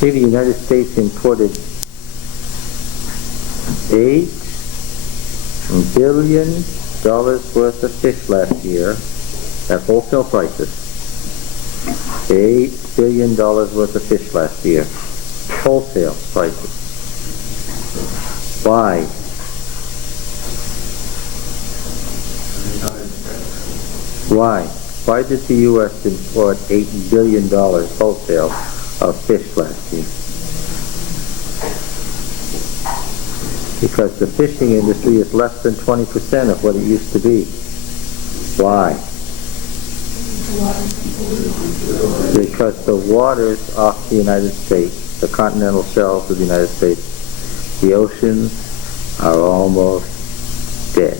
Okay, the United States imported $8 billion worth of fish last year at wholesale prices. $8 billion worth of fish last year. Wholesale prices. Why? Why? Why did the U.S. import $8 billion wholesale of fish last year? Because the fishing industry is less than 20% of what it used to be. Why? Because the waters off the United States, the continental shelves of the United States, the oceans are almost dead.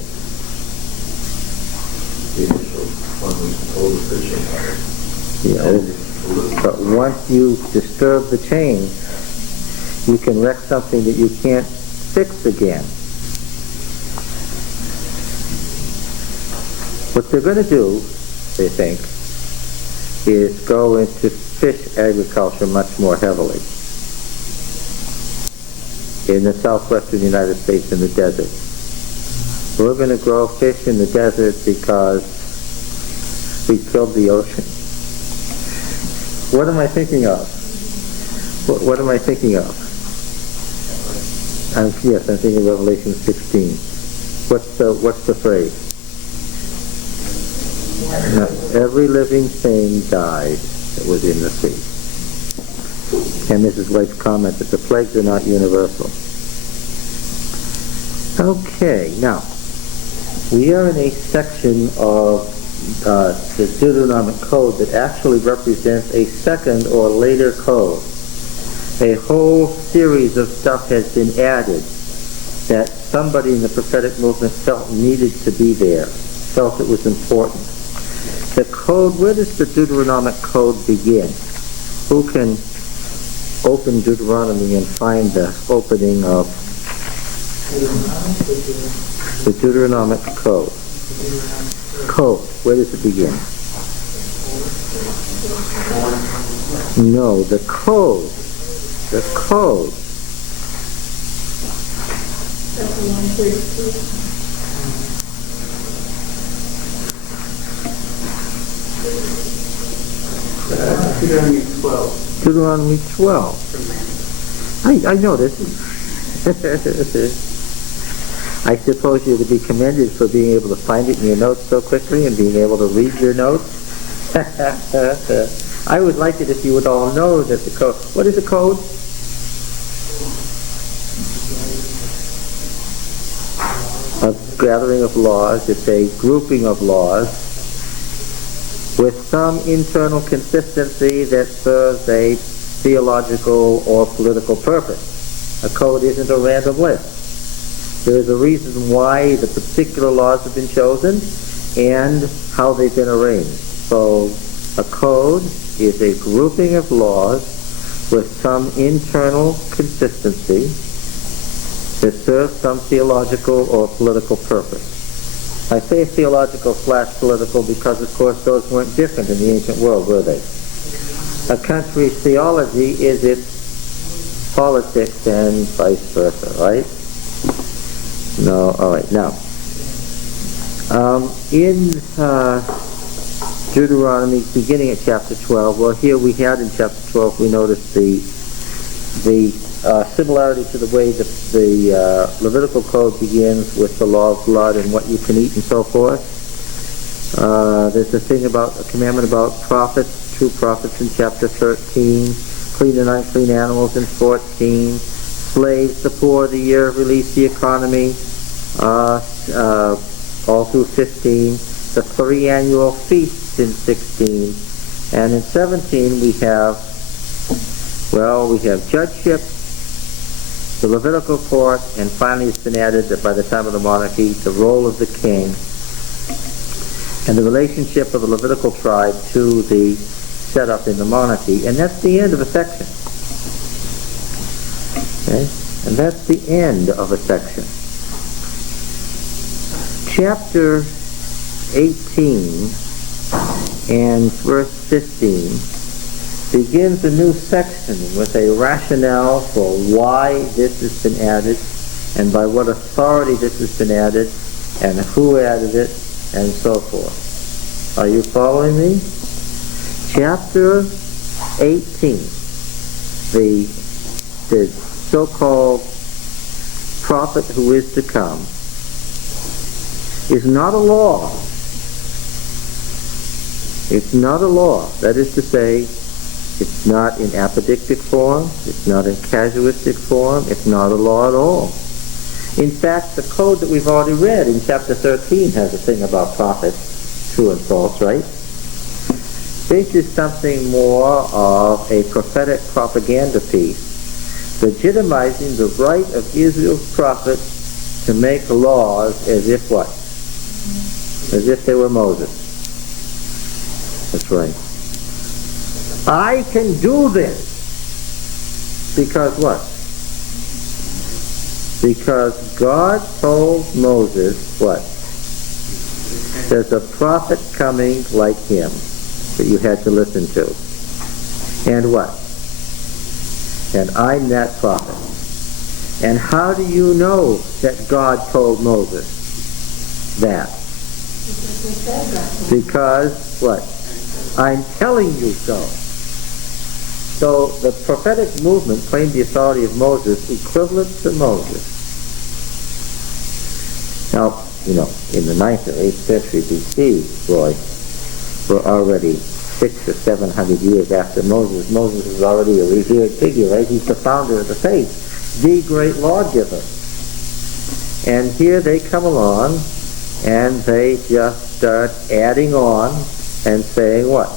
But once you disturb the chain, you can wreck something that you can't fix again. What they're going to do, they think, is go into fish agriculture much more heavily in the southwestern United States in the desert. We're going to grow fish in the desert because we killed the ocean. What am I thinking of? What am I thinking of? Yes, I'm thinking of Revelation 16. What's the phrase? Now, every living thing died that was in the sea. And Mrs. White's comment that the plagues are not universal. Okay, now, we are in a section of the Deuteronomic Code that actually represents a second or later code. A whole series of stuff has been added that somebody in the prophetic movement felt needed to be there, felt it was important. The code, where does the Deuteronomic Code begin? Who can open Deuteronomy and find the opening of the Deuteronomic Code? Code, where does it begin? No, the code. The code. Deuteronomy 12. Deuteronomy 12. I know this. I suppose you're to be commended for being able to find it in your notes so quickly and being able to read your notes. I would like it if you would all know that the code. What is a code? A gathering of laws. It's a grouping of laws with some internal consistency that serves a theological or political purpose. A code isn't a random list. There is a reason why the particular laws have been chosen and how they've been arranged. So a code is a grouping of laws with some internal consistency that serves some theological or political purpose. I say theological/political because, of course, those weren't different in the ancient world, were they? A country's theology is its politics and vice versa, right? No, all right. Now, in Deuteronomy, beginning at chapter 12, well, here we had in chapter 12, we noticed the similarity to the way the Levitical code begins with the law of blood and what you can eat and so forth. There's a commandment about prophets, true prophets in chapter 13, clean and unclean animals in 14, slaves, the poor, the year of release, the economy, all through 15, the 3 annual feasts in 16, and in 17 we have judgeship, the Levitical court, and finally it's been added that by the time of the monarchy, the role of the king and the relationship of the Levitical tribe to the setup in the monarchy. And that's the end of a section. Okay? And that's the end of a section. Chapter 18 and verse 15 begins a new section with a rationale for why this has been added and by what authority this has been added and who added it and so forth. Are you following me? Chapter 18, the so-called prophet who is to come, is not a law. It's not a law. That is to say, it's not in apodictic form, it's not in casuistic form, it's not a law at all. In fact, the code that we've already read in chapter 13 has a thing about prophets, true and false, right? This is something more of a prophetic propaganda piece, legitimizing the right of Israel's prophets to make laws as if what? As if they were Moses. That's right. I can do this because what? Because God told Moses what? There's a prophet coming like him that you had to listen to. And what? And I'm that prophet. And how do you know that God told Moses that? Because what? I'm telling you so. So the prophetic movement claimed the authority of Moses equivalent to Moses. Now, you know, in the 9th or 8th century BC, Roy, we're already 600 or 700 years after Moses. Moses is already a revered figure, right? He's the founder of the faith, the great lawgiver. And here they come along and they just start adding on and saying what?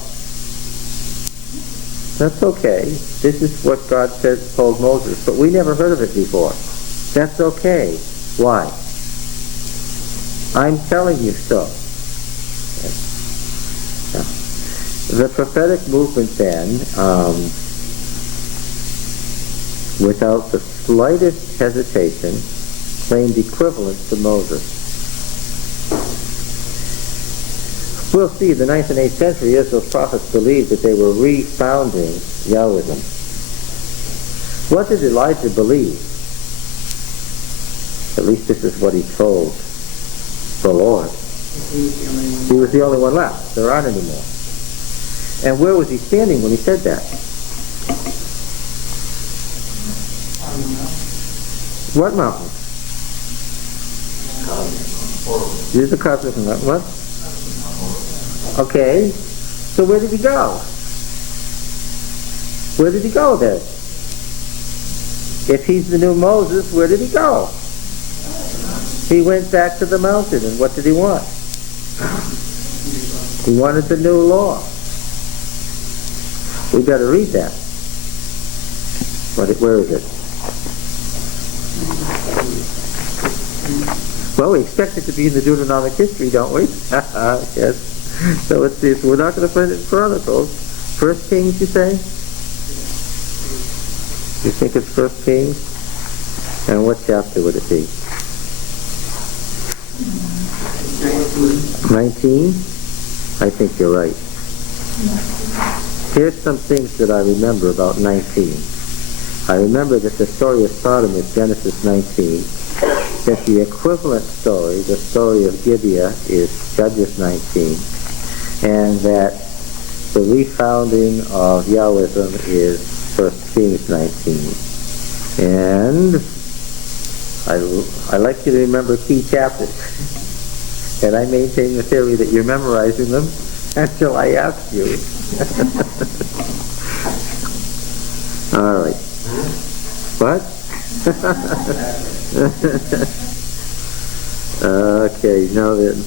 That's okay. This is what God said, told Moses, but we never heard of it before. That's okay. Why? I'm telling you so. The prophetic movement then, without the slightest hesitation, claimed equivalence to Moses. We'll see, in the 9th and 8th century, Israel's prophets believed that they were refounding Yahwism. What did Elijah believe? At least this is what he told the Lord. He was the only one left. There aren't any more. And where was he standing when he said that? What mountain? Here's the cosmic mountain. What? Okay. So where did he go? Where did he go then? If he's the new Moses, where did he go? He went back to the mountain, and what did he want? He wanted the new law. We've got to read that. Where is it? Well, we expect it to be in the Deuteronomic history, don't we? Yes. So it's this. We're not going to find it in Chronicles. 1 Kings, you say? You think it's 1 Kings? And what chapter would it be? 19? I think you're right. Here's some things that I remember about 19. I remember that the story of Sodom is Genesis 19, that the equivalent story, the story of Gibeah, is Judges 19, and that the refounding of Yahwism is 1 Kings 19. And I like you to remember key chapters. And I maintain the theory that you're memorizing them until I ask you. All right. What? Okay, now then.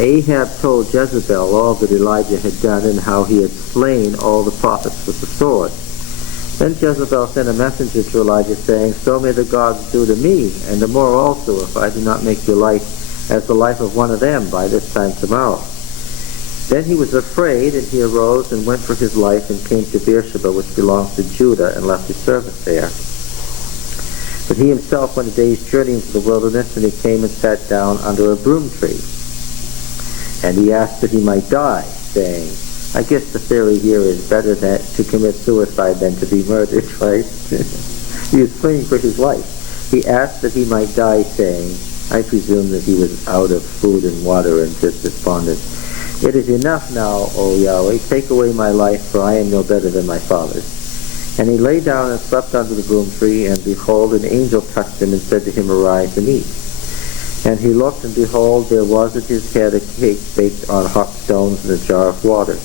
Ahab told Jezebel all that Elijah had done and how he had slain all the prophets with the sword. Then Jezebel sent a messenger to Elijah saying, "So may the gods do to me, and the more also, if I do not make your life as the life of one of them by this time tomorrow." Then he was afraid, and he arose and went for his life and came to Beersheba, which belongs to Judah, and left his servant there. But he himself went a day's journey into the wilderness, and he came and sat down under a broom tree. And he asked that he might die. saying, I guess the theory here is better to commit suicide than to be murdered, right? He was fleeing for his life. He asked that he might die, saying, I presume that he was out of food and water and just despondent. It is enough now, O Yahweh, take away my life, for I am no better than my fathers. And he lay down and slept under the broom tree, and behold, an angel touched him and said to him, Arise and eat. And he looked, and behold, there was at his head a cake baked on hot stones and a jar of water.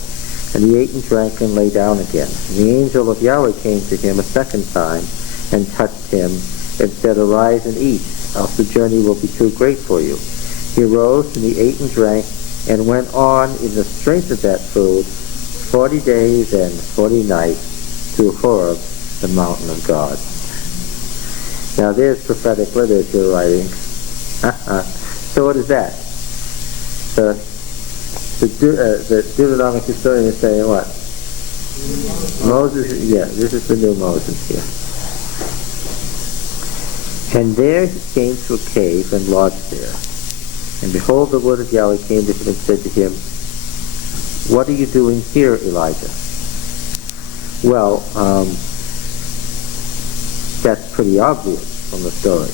And he ate and drank and lay down again. And the angel of Yahweh came to him a second time and touched him and said, Arise and eat, else the journey will be too great for you. He arose and he ate and drank and went on in the strength of that food 40 days and 40 nights to Horeb, the mountain of God. Now there's prophetic literature writing. So what is that? The Deuteronomic historian is saying what? Moses, yeah, this is the new Moses here. And there he came to a cave and lodged there. And behold, the word of Yahweh came to him and said to him, What are you doing here, Elijah? Well, that's pretty obvious from the story.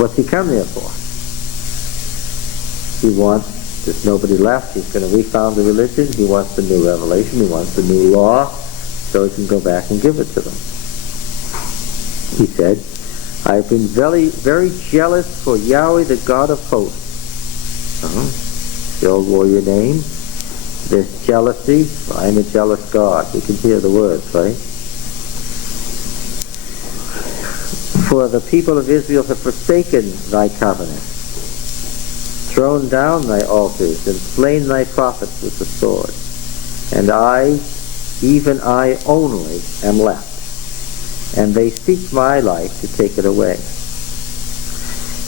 What's he come there for? He wants, there's nobody left, he's going to refound the religion, he wants the new revelation, he wants the new law, so he can go back and give it to them. He said, I've been very, very jealous for Yahweh, the God of hosts. The old warrior name. This jealousy, I am a jealous God. We can hear the words, right? For the people of Israel have forsaken thy covenant, thrown down thy altars, and slain thy prophets with the sword. And I, even I only, am left. And they seek my life to take it away.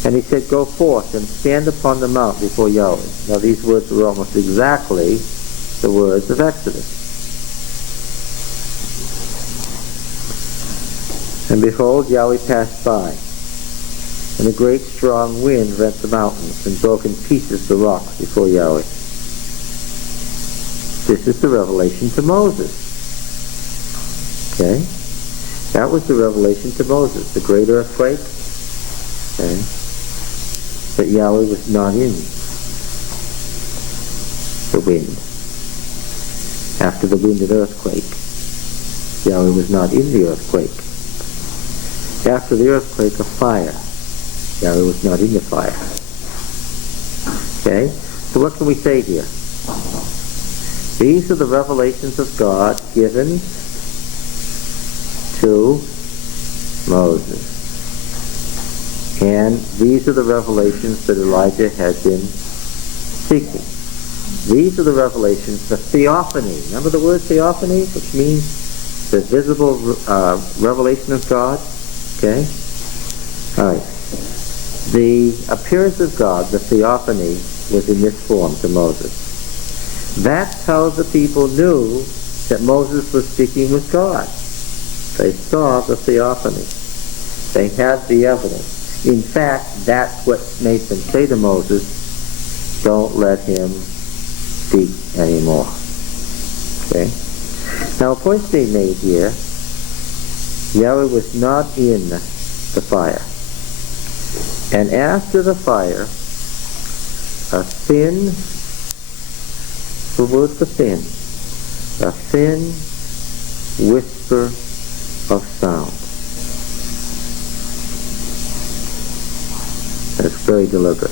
And he said, Go forth and stand upon the mount before Yahweh. Now these words were almost exactly the words of Exodus. And behold, Yahweh passed by, and a great strong wind rent the mountains and broke in pieces the rocks before Yahweh. This is the revelation to Moses. Okay? That was the revelation to Moses, the great earthquake, okay, that Yahweh was not in the wind. After the wind and earthquake, Yahweh was not in the earthquake. After the earthquake, a fire. Yahweh was not in the fire. Okay? So what can we say here? These are the revelations of God given to Moses. And these are the revelations that Elijah had been seeking. These are the revelations, the theophany. Remember the word theophany, which means the visible revelation of God? Okay? All right. The appearance of God, the theophany, was in this form to Moses. That's how the people knew that Moses was speaking with God. They saw the theophany. They had the evidence. In fact, that's what made them say to Moses, don't let him speak anymore. Okay? Now, a point being made here, Yahweh was not in the fire. And after the fire, a thin, the word for thin, a thin whisper of sound. That's very deliberate.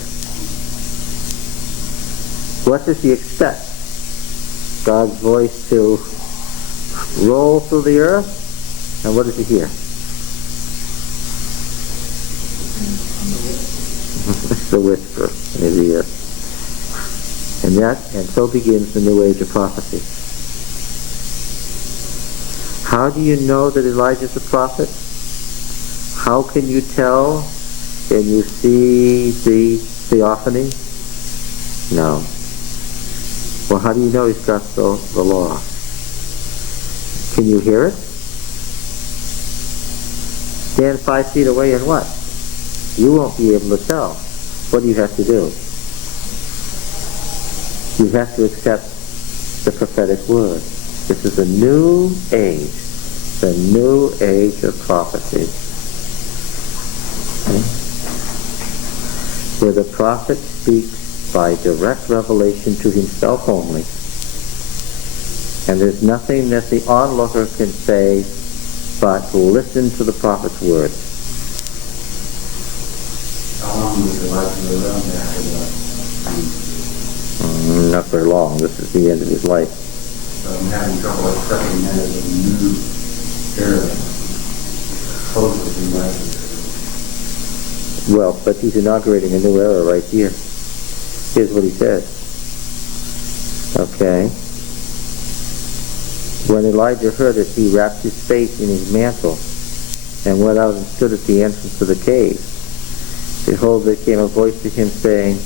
What does he expect? God's voice to roll through the earth? And what does he hear? The whisper in his ear. And so begins the new age of prophecy. How do you know that Elijah's a prophet? How can you tell? Can you see the theophany? No. Well, how do you know he's got the law? Can you hear it? Stand 5 feet away and what? You won't be able to tell. What do you have to do? You have to accept the prophetic word. This is a new age. The new age of prophecy. Okay? Where the prophet speaks by direct revelation to himself only. And there's nothing that the onlooker can say but listen to the prophet's words. How long was Elijah around after that? Not very long. This is the end of his life. So I'm having trouble accepting that as a new era. Supposedly Elijah. Well, but he's inaugurating a new era right here. Here's what he says. Okay. When Elijah heard it, he wrapped his face in his mantle and went out and stood at the entrance of the cave. Behold, there came a voice to him saying,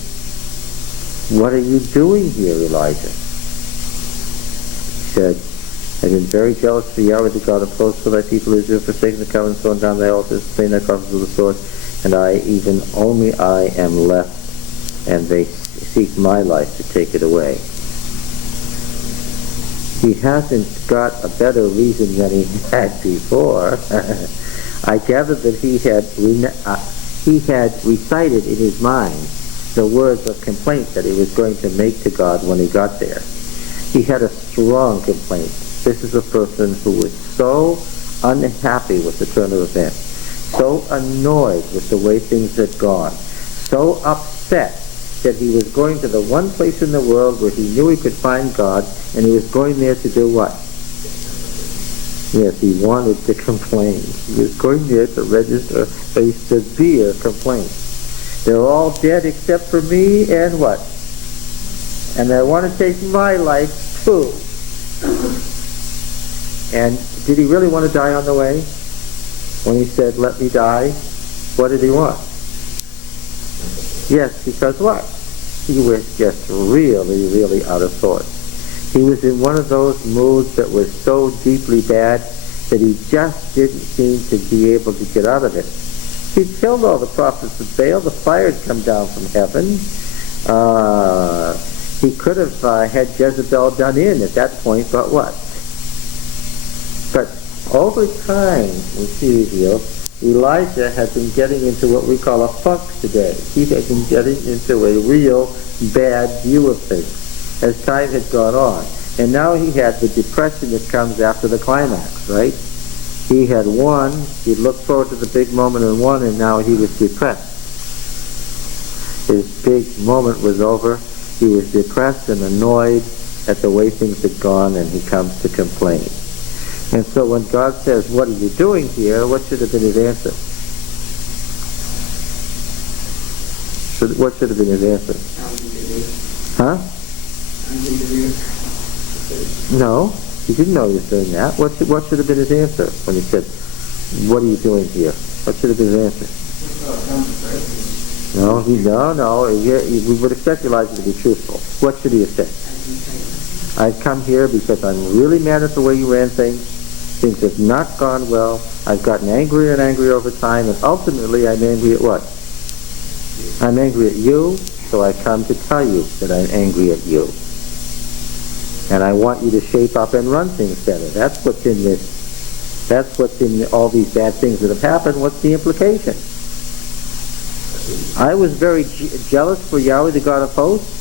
"What are you doing here, Elijah?" He said, "I've been very jealous for Yahweh, the God of hosts, for thy people Israel, forsaken the covenant, thrown down thy altars, slain thy prophets with the sword, and only I am left, and they seek my life to take it away." He hasn't got a better reason than he had before. I gathered that he had recited in his mind the words of complaint that he was going to make to God when he got there. He had a strong complaint. This is a person who was so unhappy with the turn of events, so annoyed with the way things had gone, so upset that he was going to the one place in the world where he knew he could find God, and he was going there to do what? Yes, he wanted to complain. He was going there to register a severe complaint. They're all dead except for me, and what? And they want to take my life too. And did he really want to die on the way? When he said, "Let me die," what did he want? Yes, because what? He was just really, really out of sorts. He was in one of those moods that was so deeply bad that he just didn't seem to be able to get out of it. He'd killed all the prophets of Baal. The fire had come down from heaven. He could have had Jezebel done in at that point, but what? But over time, we see here, Elijah had been getting into what we call a funk today. He had been getting into a real bad view of things as time had gone on. And now he had the depression that comes after the climax, right? He had won, he looked forward to the big moment and won, and now he was depressed. His big moment was over. He was depressed and annoyed at the way things had gone, and he comes to complain. And so when God says, "What are you doing here?" what should have been his answer? What should have been his answer? Huh? No, he didn't know he was doing that. What should have been his answer when he said, "What are you doing here?" What should have been his answer? No. We would expect Elijah to be truthful. What should he have said? "I've come here because I'm really mad at the way you ran things. Things have not gone well. I've gotten angrier and angrier over time, and ultimately I'm angry at what? I'm angry at you, so I come to tell you that I'm angry at you. And I want you to shape up and run things better." That's what's in this. That's what's in all these bad things that have happened. What's the implication? I was very jealous for Yahweh, the God of hosts.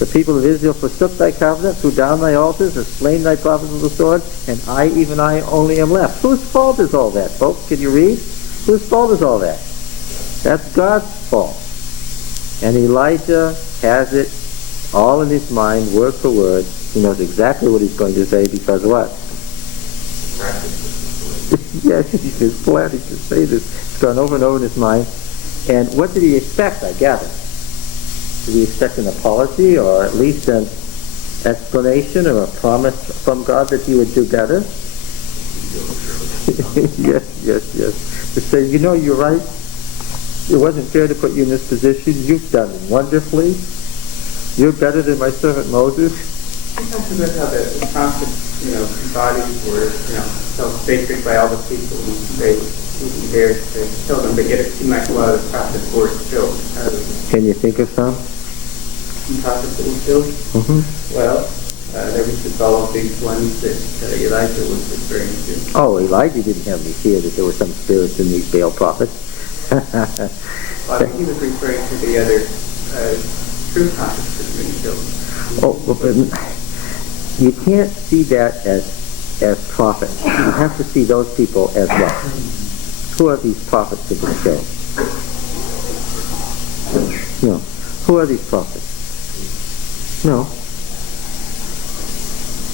The people of Israel forsook thy covenant, threw down thy altars, and slain thy prophets with the sword, and I, even I, only am left. Whose fault is all that, folks? Can you read? Whose fault is all that? That's God's fault. And Elijah has it all in his mind, word for word. He knows exactly what he's going to say, because what? Yes, he's been planning to say this. It's gone over and over in his mind. And what did he expect, I gather? Did he expect an apology, or at least an explanation or a promise from God that he would do better? Yes. To say, "You know, you're right. It wasn't fair to put you in this position. You've done wonderfully. You're better than my servant Moses." He talks about how the prophets, bodies were, so sacred by all the people, and they dared to kill them, but yet it seemed like a lot of the prophets were killed. Can you think of some? and prophets that were killed? Mm-hmm. Well, there was just all of these ones that Elijah was referring to. Oh, Elijah didn't have any fear that there were some spirits in these Baal prophets. Well, I think he was referring to the other true prophets that were being killed. Oh, you can't see that as prophets. You have to see those people as what? Who are these prophets that were killed? No. Who are these prophets? No.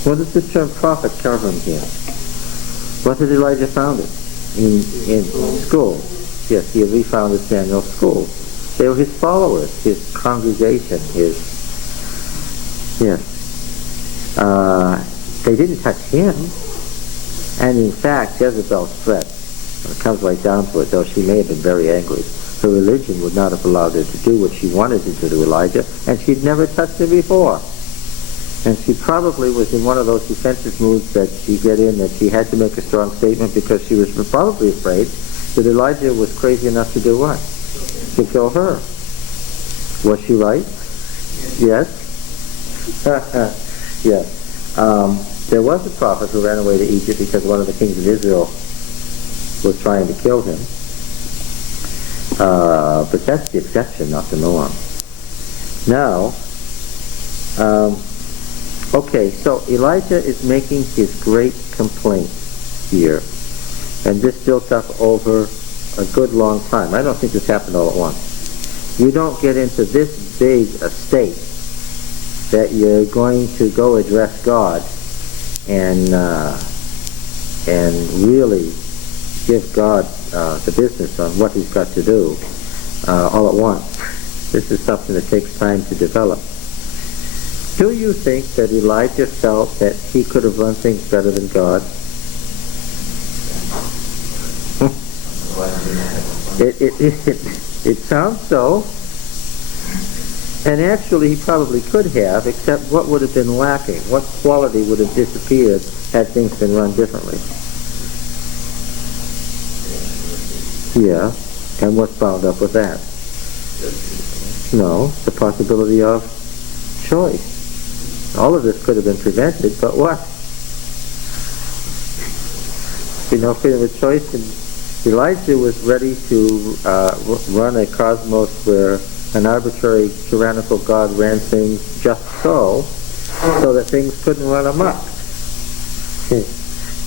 What does the term prophet come from here? What had Elijah founded? In school. Yes, he had refounded Samuel's school. They were his followers, his congregation, yes. They didn't touch him. And in fact, Jezebel's threat, when it comes right down to it, though she may have been very angry, her religion would not have allowed her to do what she wanted to do to Elijah, and she'd never touched him before. And she probably was in one of those defensive moods that she get in, that she had to make a strong statement because she was probably afraid that Elijah was crazy enough to do what? To kill her. Was she right? Yes? Yes. There was a prophet who ran away to Egypt because one of the kings of Israel was trying to kill him. But that's the exception, not the norm. Now, okay, so Elijah is making his great complaint here. And this built up over a good long time. I don't think this happened all at once. You don't get into this big a state that you're going to go address God and really give God the business on what he's got to do all at once. This is something that takes time to develop. Do you think that Elijah felt that he could have run things better than God? It sounds so. And actually he probably could have, except what would have been lacking? What quality would have disappeared had things been run differently? Yeah. And what's bound up with that? No, the possibility of choice. All of this could have been prevented, but what? Freedom of choice. And Elijah was ready to run a cosmos where an arbitrary tyrannical God ran things just so that things couldn't run amok.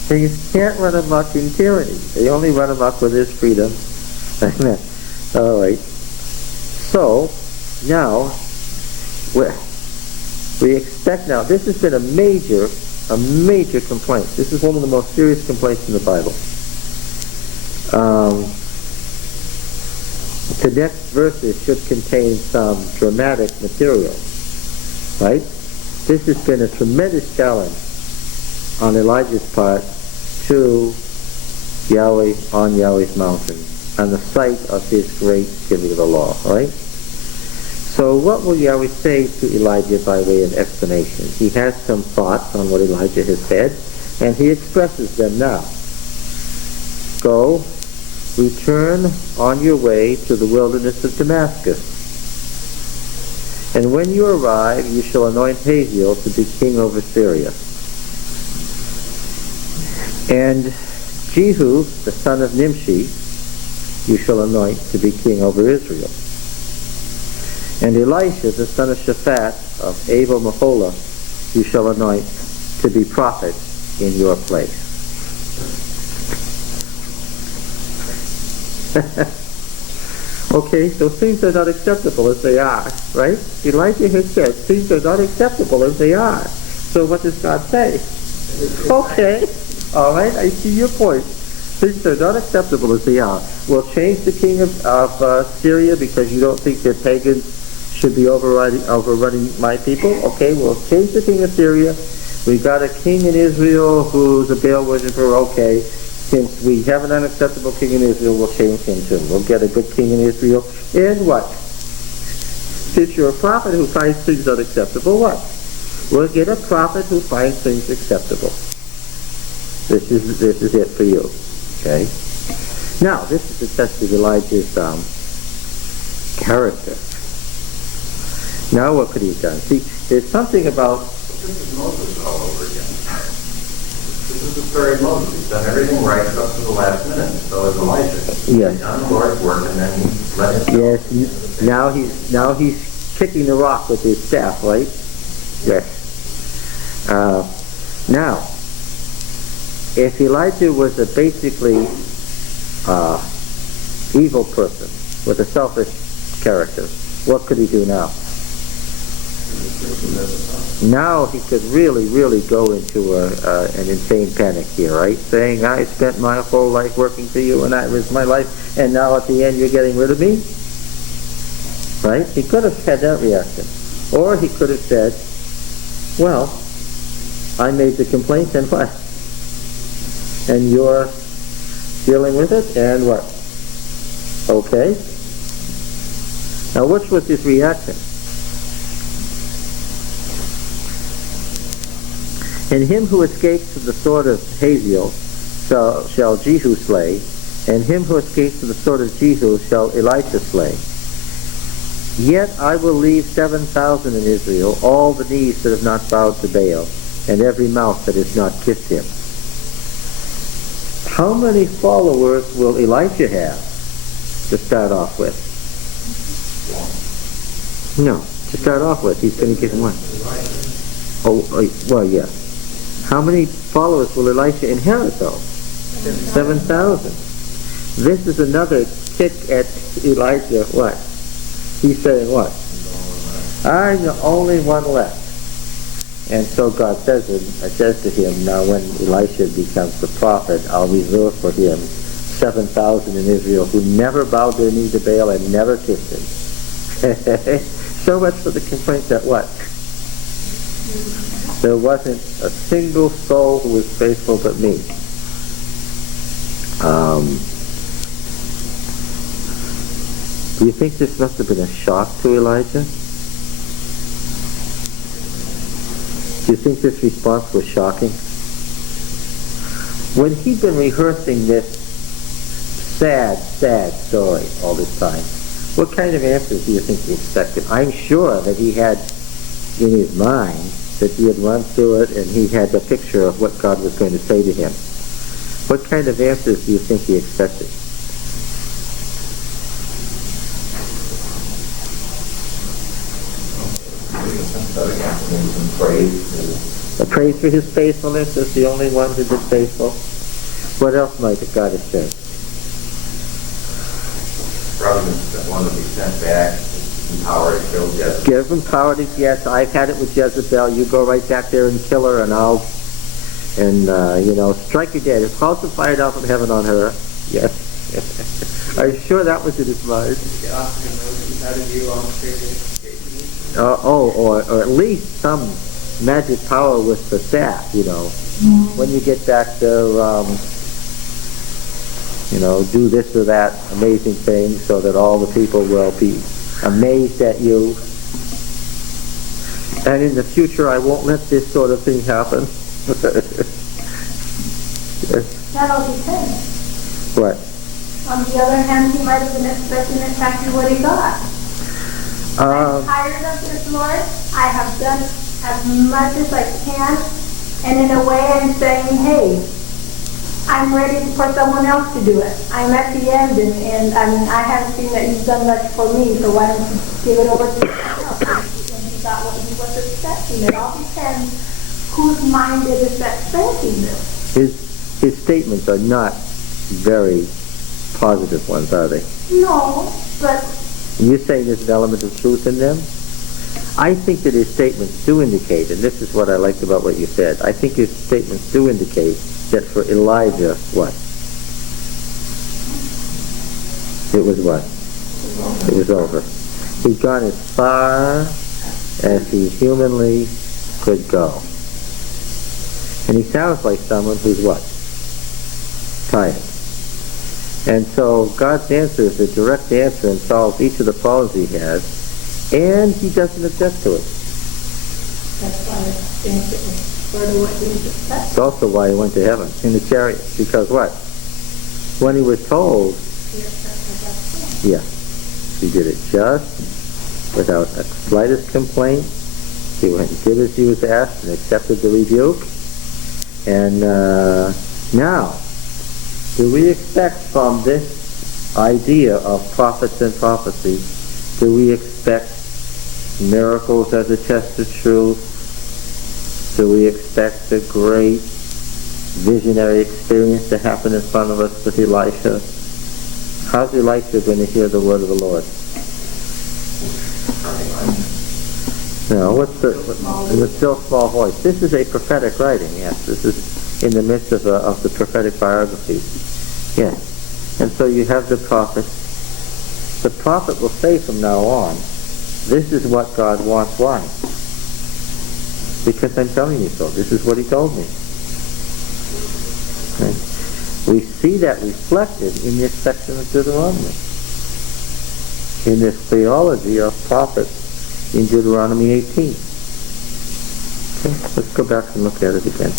Things can't run amok in tyranny. They only run amok with his freedom. All right. So, now, we expect now, this has been a major complaint. This is one of the most serious complaints in the Bible. The next verses should contain some dramatic material, right? This has been a tremendous challenge on Elijah's part to Yahweh on Yahweh's mountain, on the site of his great giving of the law, right? So what will Yahweh say to Elijah by way of explanation? He has some thoughts on what Elijah has said, and he expresses them now. Go, return on your way to the wilderness of Damascus. And when you arrive, you shall anoint Hazael to be king over Syria. And Jehu, the son of Nimshi, you shall anoint to be king over Israel. And Elisha, the son of Shaphat of Abel Meholah, you shall anoint to be prophet in your place. Okay, so things are not acceptable as they are, right? Elijah has said things are not acceptable as they are. So what does God say? Okay, all right, I see your point. Things are not acceptable as they are. We'll change the king of Syria because you don't think that pagans should be overrunning my people. Okay, we'll change the king of Syria. We got a king in Israel who's a Baal worshiper. Okay, since we have an unacceptable king in Israel, we'll change him too. We'll get a good king in Israel. And what? Since you're a prophet who finds things unacceptable, what? We'll get a prophet who finds things acceptable. This is it for you. Okay? Now, this is the test of Elijah's character. Now what could he have done? See, there's something about... This is Moses all over again. This is the story of Moses. He's done everything right up to the last minute. So is Elijah. Yes. He's done the Lord's work and then he let him... Yes, now he's kicking the rock with his staff, right? Yes. Now, if Elijah was a basically evil person with a selfish character, what could he do now? Now he could really, really go into an insane panic here, right? Saying, I spent my whole life working for you and I risked my life, and now at the end you're getting rid of me? Right? He could have had that reaction. Or he could have said, well, I made the complaint and what? And you're dealing with it and what? Okay. Now which was his reaction? And him who escapes from the sword of Hazael shall Jehu slay, and him who escapes from the sword of Jehu shall Elisha slay. Yet I will leave 7,000 in Israel, all the knees that have not bowed to Baal, and every mouth that has not kissed him. How many followers will Elisha have to start off with? No, to start off with, he's going to give one. Oh, well, yeah. How many followers will Elisha inherit, though? 7,000. This is another kick at Elijah. What? He's saying what? I'm the only one left. And so God says to him, now when Elisha becomes the prophet, I'll reserve for him 7,000 in Israel who never bowed their knee to Baal and never kissed him. So much for the complaint that what? There wasn't a single soul who was faithful but me. Do you think this must have been a shock to Elijah? Do you think this response was shocking? When he'd been rehearsing this sad, sad story all this time, what kind of answers do you think he expected? I'm sure that he had in his mind that he had run through it and he had a picture of what God was going to say to him. What kind of answers do you think he expected? A praise for his faithfulness as the only one who is faithful. What else might God have said? Probably that one to be sent back, empowered to kill Jezebel. Give him power to, yes, I've had it with Jezebel. You go right back there and kill her, and strike her dead. Call some fire down from heaven on her. Yes. I'm sure that was in his mind. Or at least some magic power with the staff, When you get back there, do this or that amazing thing so that all the people will be amazed at you. And in the future, I won't let this sort of thing happen. Yes. That all depends. What? On the other hand, he might have been expecting exactly what he got. I'm tired of this, Lord. I have done as much as I can. And in a way, I'm saying, hey, I'm ready for someone else to do it. I'm at the end, and I haven't seen that you've done much for me, so why don't you give it over to someone else? And he got what he was expecting. It all depends whose mind it is that's thinking this. His statements are not very positive ones, are they? No, but... You're saying there's an element of truth in them? I think that his statements do indicate, and this is what I liked about what you said, I think his statements do indicate that for Elijah, what? It was what? It was over. He'd gone as far as he humanly could go. And he sounds like someone who's what? Tired. And so God's answer is a direct answer and solves each of the problems he has, and he doesn't object to it. That's why I think it was sort of what he was expecting. It's also why he went to heaven in the chariot. Because what? When he was told, yeah, he did it just without the slightest complaint. He went and did as he was asked and accepted the rebuke. And now, do we expect from this idea of prophets and prophecy, do we expect miracles as a test of truth? Do we expect a great visionary experience to happen in front of us with Elisha? How's Elisha going to hear the word of the Lord? No, what's in the still small voice? This is a prophetic writing, yes. This is in the midst of the prophetic biography. Yes. And so you have the prophet. The prophet will say from now on, this is what God wants. Why? Because I'm telling you so. This is what he told me. Okay? We see that reflected in this section of Deuteronomy. In this theology of prophets in Deuteronomy 18. Okay, let's go back and look at it again.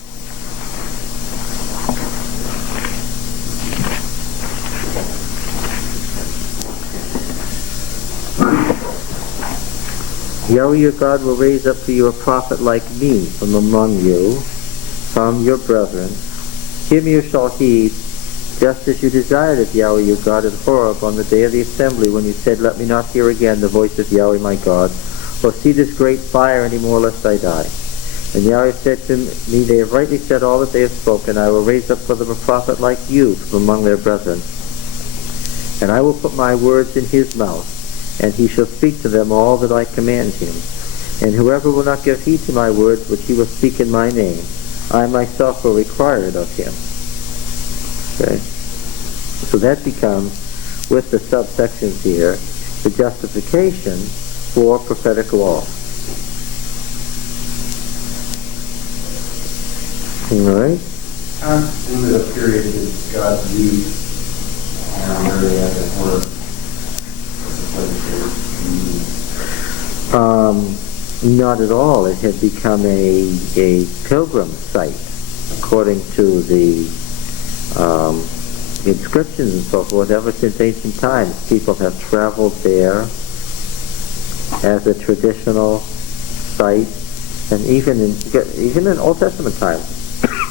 Yahweh your God will raise up to you a prophet like me from among you, from your brethren. Him you shall heed, just as you desired of Yahweh your God at Horeb on the day of the assembly, when you said, let me not hear again the voice of Yahweh my God, or see this great fire any more, lest I die. And Yahweh said to me, they have rightly said all that they have spoken. I will raise up for them a prophet like you from among their brethren. And I will put my words in his mouth, and he shall speak to them all that I command him. And whoever will not give heed to my words, which he will speak in my name, I myself will require it of him. Okay? So that becomes, with the subsections here, the justification for prophetic law. All right? In the period that God used Mary as a word, not at all. It had become a pilgrim site, according to the inscriptions and so forth. Ever since ancient times, people have traveled there as a traditional site, and even in Old Testament times.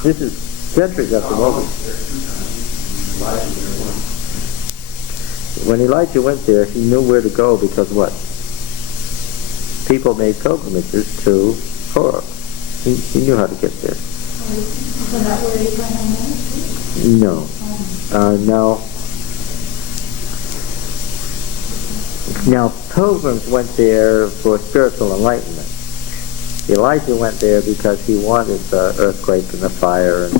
This is centuries after Moses. When Elijah went there, he knew where to go because what? People made pilgrimages to Horeb. He knew how to get there. So that where Abraham went? No. Now, pilgrims went there for spiritual enlightenment. Elijah went there because he wanted the earthquake and the fire and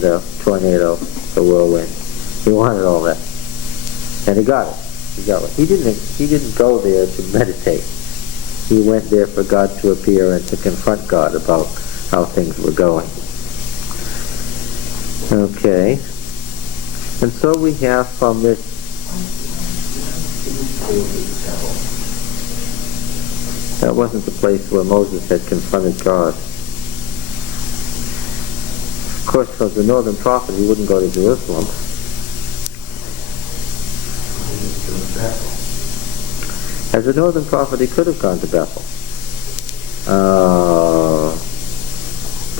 the tornado, the whirlwind. He wanted all that. And he got it. He didn't go there to meditate. He went there for God to appear and to confront God about how things were going. Okay. And so we have from this. That wasn't the place where Moses had confronted God. Of course, for the northern prophet, he wouldn't go to Jerusalem. As a northern prophet, he could have gone to Bethel,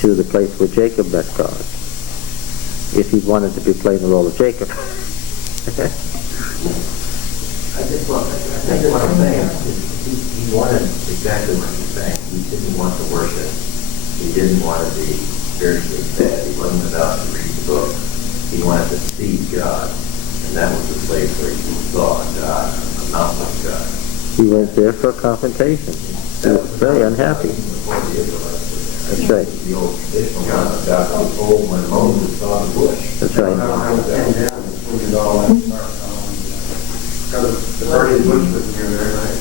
to the place where Jacob met God, if he wanted to be playing the role of Jacob. I think what I'm saying is he wanted exactly what he's saying. He didn't want to worship. He didn't want to be spiritually fed. He wasn't about to read the book. He wanted to see God. And that was the place where he saw God, a mountain of God. He went there for confrontation. He was very unhappy. That's right. The old traditional God of God was told when Moses saw the bush. That's right. Because the burning bush was near there, right?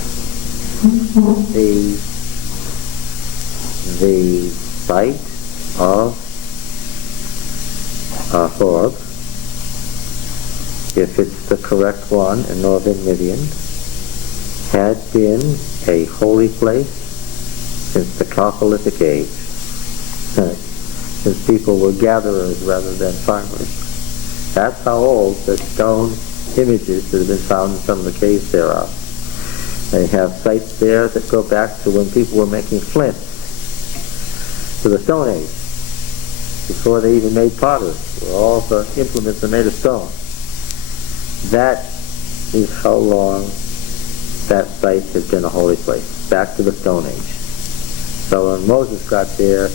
The site of Horeb, if it's the correct one in northern Midian, had been a holy place since the Chalcolithic age. Since people were gatherers rather than farmers. That's how old the stone images that have been found in some of the caves there are. They have sites there that go back to when people were making flint, to the Stone Age, before they even made pottery, where all the implements are made of stone. That is how long that site has been a holy place, back to the Stone Age. So when Moses got there,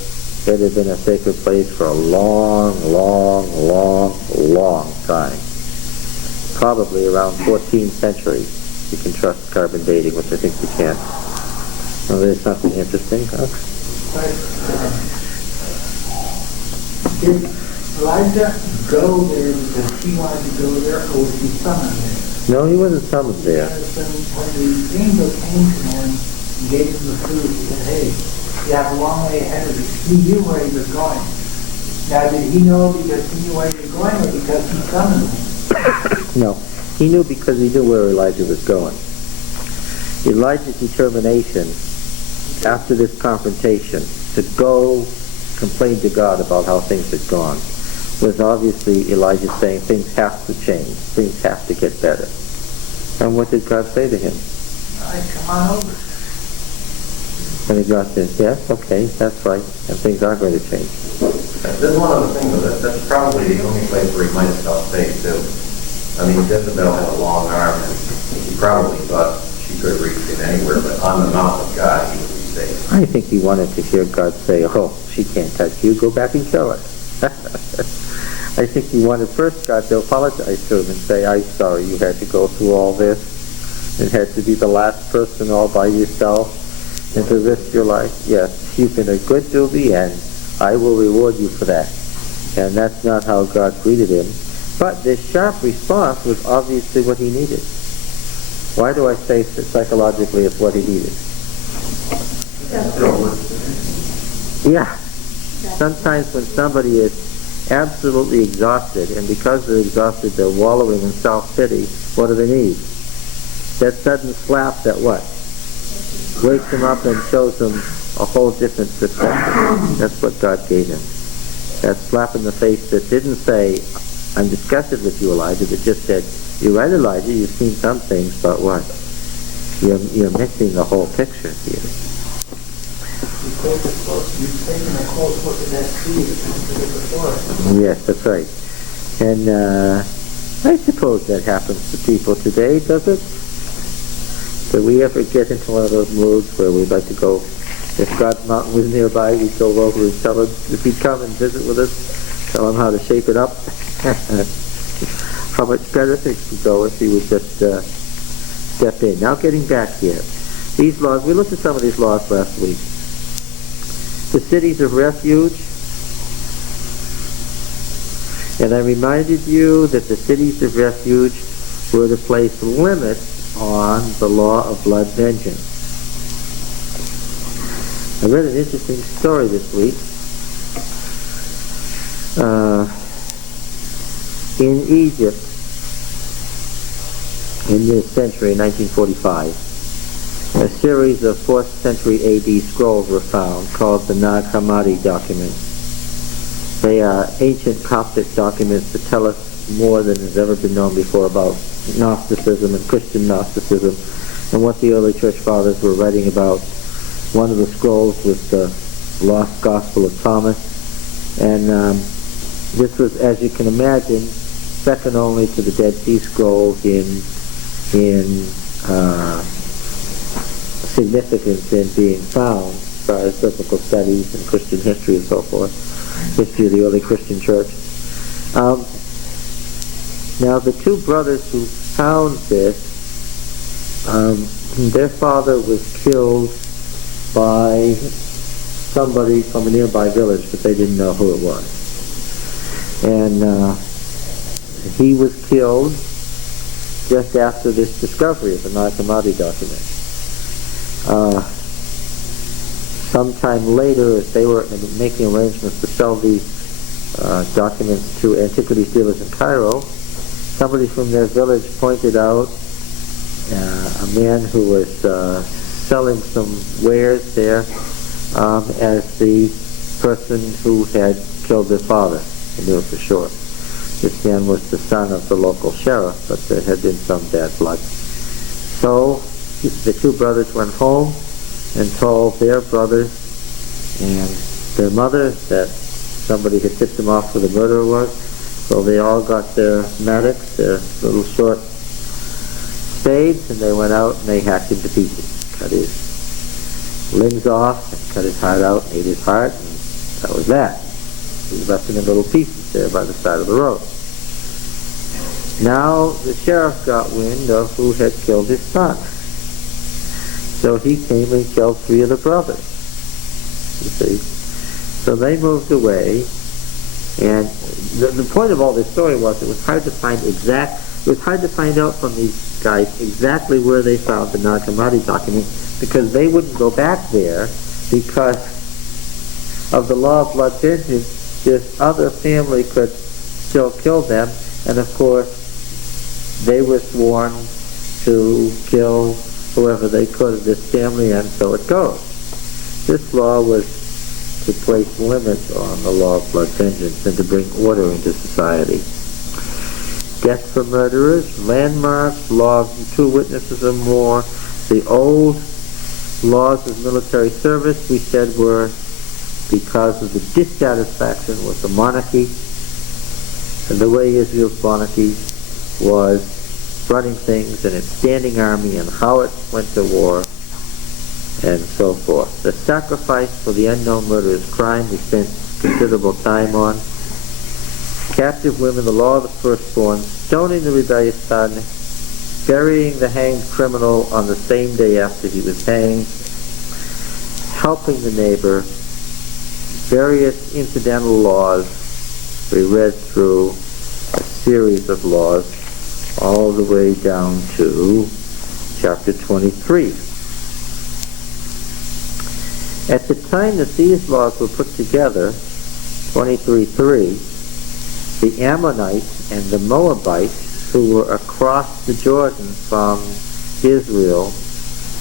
it had been a sacred place for a long time. Probably around 14th century. You can trust carbon dating, which I think you can. Well, there's something interesting, huh? Did Elijah go there because he wanted to go there, or was he summoned there? No, he wasn't summoned there. Because when the angel came to him and gave him the food, he said, hey, you have a long way ahead of you. He knew where he was going. Now, did he know because he knew where he was going, or because he summoned him? No, he knew because he knew where Elijah was going. Elijah's determination after this confrontation to go complain to God about how things had gone was obviously Elijah saying things have to change, things have to get better. And what did God say to him? All right, come on over. And God says, yes, okay, that's right, and things are going to change. There's one other thing, though. That's probably the only place where he might have felt safe, too. I mean, Jezebel had a long arm, and he probably thought she could reach him anywhere, but on the mouth of God, he would be safe. I think he wanted to hear God say, oh, she can't touch you, go back and kill her. I think he wanted first God to apologize to him and say, I'm sorry you had to go through all this. It had to be the last person all by yourself and to risk your life. Yes, you've been a good till the end. I will reward you for that. And that's not how God greeted him. But this sharp response was obviously what he needed. Why do I say psychologically it's what he needed? Yeah. Sometimes when somebody is absolutely exhausted, and because they're exhausted, they're wallowing in self-pity, what do they need? That sudden slap that what? Wakes them up and shows them a whole different perspective. That's what God gave him. That slap in the face that didn't say, I'm disgusted with you, Elijah, but just said, you're right, Elijah, you've seen some things, but what? You're missing the whole picture here. You've taken a close look at that tree that comes to the forest. Yes, that's right. And I suppose that happens to people today, does it? Do we ever get into one of those moods where we'd like to go, if God's mountain was nearby, we'd go over and tell him, if he'd come and visit with us, tell him how to shape it up? How much better things would go if he would just step in. Now getting back here. These laws, we looked at some of these laws last week. The cities of refuge. And I reminded you that the cities of refuge were to place limits on the law of blood vengeance. I read an interesting story this week. In Egypt, in this century, 1945, a series of 4th century AD scrolls were found called the Nag Hammadi documents. They are ancient Coptic documents that tell us more than has ever been known before about Gnosticism and Christian Gnosticism and what the early church fathers were writing about. One of the scrolls was the Lost Gospel of Thomas, and this was, as you can imagine, second only to the Dead Sea Scrolls in significance in being found as far as biblical studies and Christian history and so forth, history of the early Christian church. Now the two brothers who found this, their father was killed by somebody from a nearby village, but they didn't know who it was. And he was killed just after this discovery of the Nag Hammadi document. Sometime later, as they were making arrangements to sell these documents to antiquities dealers in Cairo, somebody from their village pointed out a man who was selling some wares there as the person who had killed their father. They knew it for sure. This man was the son of the local sheriff, but there had been some bad blood. So the two brothers went home and told their brothers and their mother that somebody had tipped them off who the murderer was. So they all got their mattocks, their little short spades, and they went out and they hacked him to pieces. Cut his limbs off, and cut his heart out, and ate his heart, and that was that. He was left in little pieces there by the side of the road. Now the sheriff got wind of who had killed his son. So he came and killed 3 of the brothers. You see? So they moved away, and the point of all this story was it was hard to find out from these guys exactly where they found the Nag Hammadi document, because they wouldn't go back there because of the law of blood vengeance. This other family could still kill them, and of course they were sworn to kill whoever they could of this family, and so it goes. This law was to place limits on the law of blood vengeance and to bring order into society. Death for murderers, landmarks, law of 2 witnesses or more. The old laws of military service, we said, were because of the dissatisfaction with the monarchy, and the way Israel's monarchy was running things and its standing army and how it went to war and so forth. The sacrifice for the unknown murderer's crime we spent considerable time on. Captive women, the law of the firstborn, stoning the rebellious son, burying the hanged criminal on the same day after he was hanged, helping the neighbor, various incidental laws. We read through a series of laws all the way down to chapter 23. At the time that these laws were put together, 23:3, the Ammonites and the Moabites, who were across the Jordan from Israel,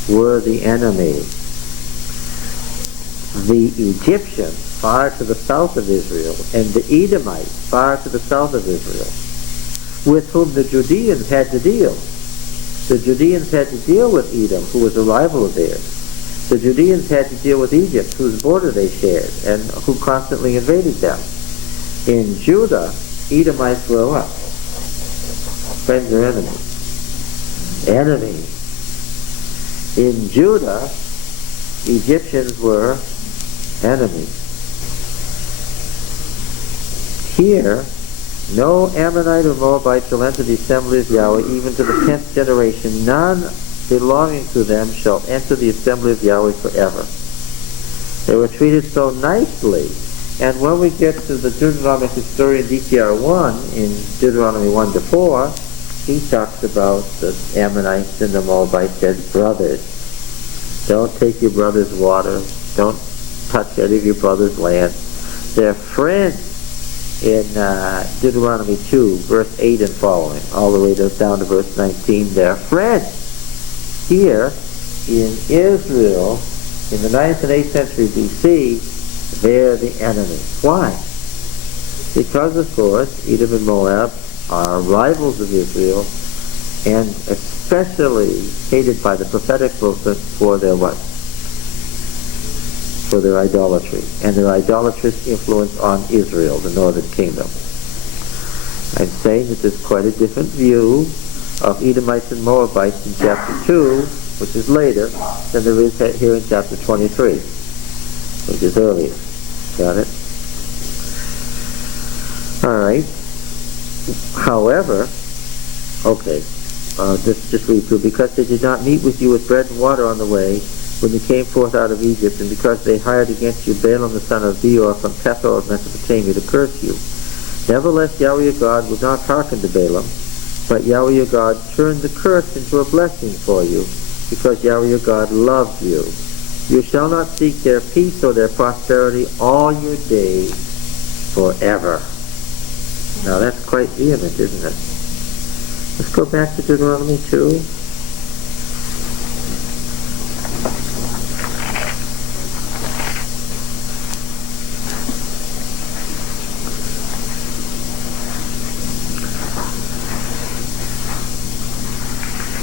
were the enemy. The Egyptians, far to the south of Israel, and the Edomites, far to the south of Israel, with whom the Judeans had to deal. The Judeans had to deal with Edom, who was a rival of theirs. The Judeans had to deal with Egypt, whose border they shared, and who constantly invaded them. In Judah, Edomites were what? Friends or enemies? Enemies. In Judah, Egyptians were enemies. Here, no Ammonite or Moabite shall enter the assembly of Yahweh, even to the 10th generation. None belonging to them shall enter the assembly of Yahweh forever. They were treated so nicely. And when we get to the Deuteronomic historian DTR 1, in Deuteronomy 1-4, he talks about the Ammonites and the Moabites as brothers. Don't take your brother's water. Don't touch any of your brother's land. They're friends in Deuteronomy 2, verse 8 and following, all the way down to verse 19. They're friends. Here, in Israel, in the 9th and 8th century BC, they're the enemy. Why? Because, of course, Edom and Moab are rivals of Israel, and especially hated by the prophetic movement for their what? For their idolatry, and their idolatrous influence on Israel, the northern kingdom. I'm saying that there's quite a different view of Edomites and Moabites in chapter 2, which is later, than there is here in chapter 23, which is earlier. Got it? Alright. However, okay, just read through. Because they did not meet with you with bread and water on the way, when you came forth out of Egypt, and because they hired against you Balaam the son of Beor from Pethor of Mesopotamia to curse you. Nevertheless, Yahweh your God would not hearken to Balaam, but Yahweh your God turned the curse into a blessing for you, because Yahweh your God loved you. You shall not seek their peace or their prosperity all your days forever. Now that's quite vehement, isn't it? Let's go back to Deuteronomy 2.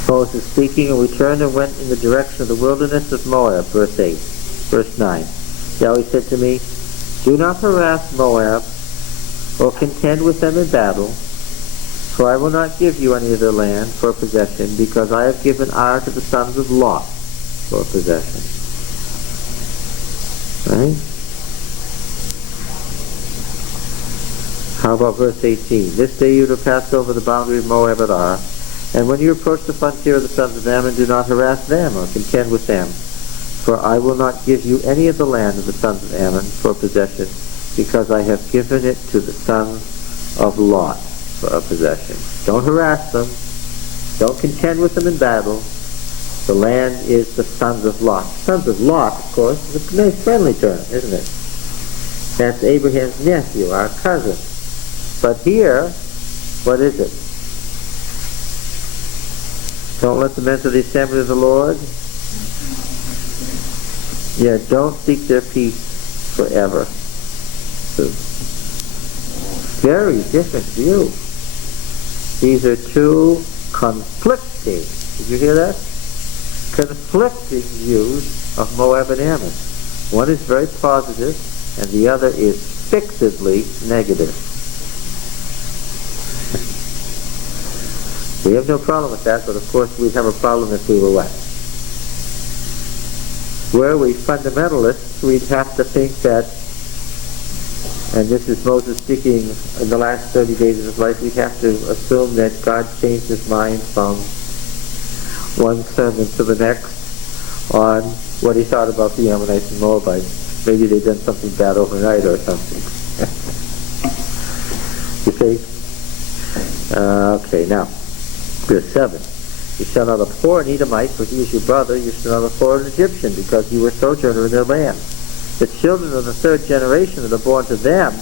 Moses speaking, and we turned and went in the direction of the wilderness of Moab, verse 8. Verse 9. Yahweh said to me, do not harass Moab, or contend with them in battle, for I will not give you any of their land for a possession, because I have given Ar to the sons of Lot for a possession. Right? How about verse 18? This day you to pass over the boundary of Moab at Ar, and when you approach the frontier of the sons of Ammon, do not harass them or contend with them, for I will not give you any of the land of the sons of Ammon for possession, because I have given it to the sons of Lot for a possession. Don't harass them. Don't contend with them in battle. The land is the sons of Lot. Sons of Lot, of course, is a nice friendly term, isn't it? That's Abraham's nephew, our cousin. But here, what is it? Don't let them enter the assembly of the Lord. Yeah, don't seek their peace forever. So, very different view. These are two conflicting, did you hear that? Conflicting views of Moab and Ammon. One is very positive, and the other is fixedly negative. We have no problem with that, but of course we'd have a problem if we were what? Were we fundamentalists, we'd have to think that, and this is Moses speaking in the last 30 days of his life, we'd have to assume that God changed his mind from one sermon to the next on what he thought about the Ammonites and Moabites. Maybe they'd done something bad overnight or something. You see? Okay, now, verse 7. You shall not abhor an Edomite, for he is your brother. You shall not abhor an Egyptian, because you were sojourner in their land. The children of the third generation that are born to them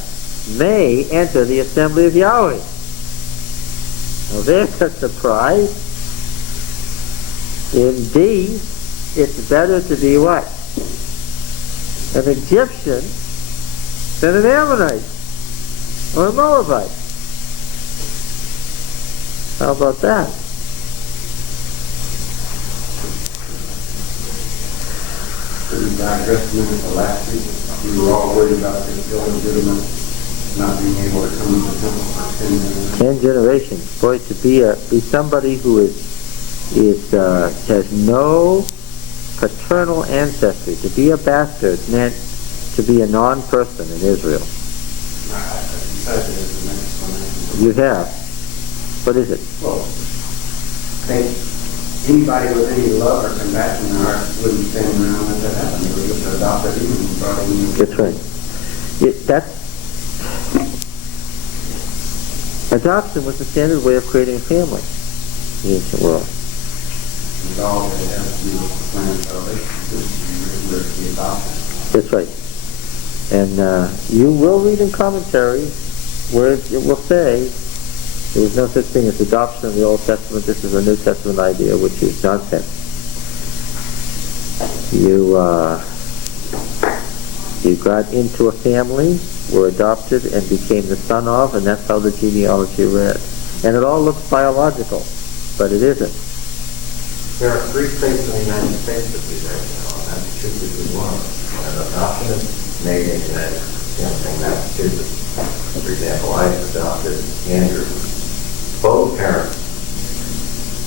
may enter the assembly of Yahweh. Now there's a surprise. Indeed, it's better to be what? An Egyptian than an Ammonite or a Moabite. How about that? God addressed me at the last week. We were all worried about this illegitimate not being able to come to the temple for 10 generations. Boy, to be somebody who has no paternal ancestry, to be a bastard meant to be a non-person in Israel. You have. What is it? Well, I think anybody with any love or compassion in their heart wouldn't stand around and let that happen. They would just adopt it and brought it in. That's right. Adoption was the standard way of creating a family in the ancient world. And all that has to do with the plan of salvation is the adoption. That's right. And you will read in commentaries where it will say there was no such thing as adoption in the Old Testament. This is a New Testament idea, which is nonsense. You got into a family, were adopted, and became the son of, and that's how the genealogy read. And it all looks biological, but it isn't. There are 3 states in the United States that do that now, and Massachusetts is one of them. When an adoption is made in Massachusetts, for example, I adopted Andrew. Both parents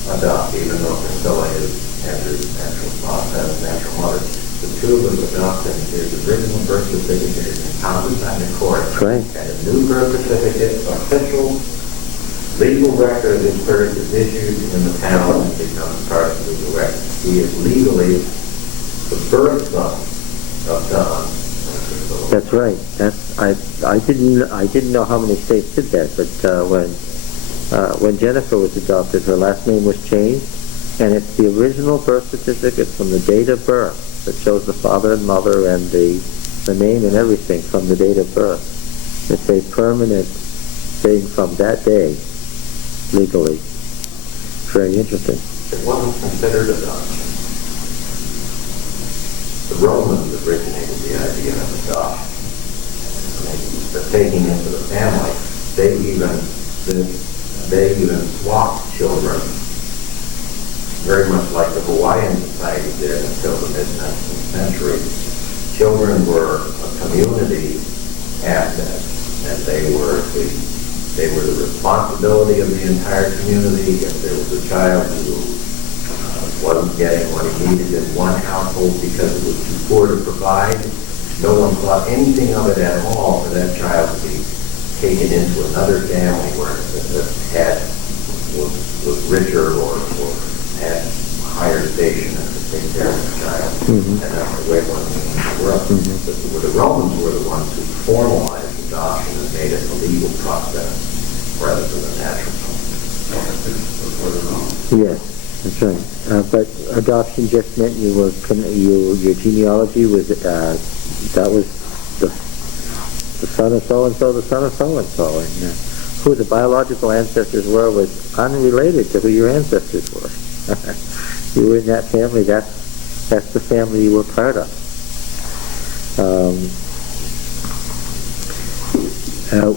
adopt, even though Priscilla is Andrew's natural mother. The two of them adopt, and his original birth certificate is countersigned in court. Right. And a new birth certificate, official legal record of his birth, is issued in the town and becomes part of the legal record. He is legally the birth son of John. That's right. I didn't know how many states did that, but when Jennifer was adopted, her last name was changed, and it's the original birth certificate from the date of birth that shows the father and mother and the name and everything from the date of birth. It's a permanent thing from that day, legally. Very interesting. It wasn't considered adoption. The Romans originated the idea of adoption. The taking into the family. They even swapped children very much like the Hawaiian society did until the mid-19th century. Children were a community asset, and they were the responsibility of the entire community. If there was a child who wasn't getting what he needed in one household because it was too poor to provide, no one thought anything of it at all for that child to be taken into another family where the head was richer or had a higher station and could take care of the child. And that's the way one means the world. The Romans were the ones who formalized adoption and made it a legal process rather than a natural process. Yes, that's right. But adoption just meant your genealogy was that was the son of so and so, the son of so and so, and who the biological ancestors were was unrelated to who your ancestors were. You were in that family. That's the family you were part of.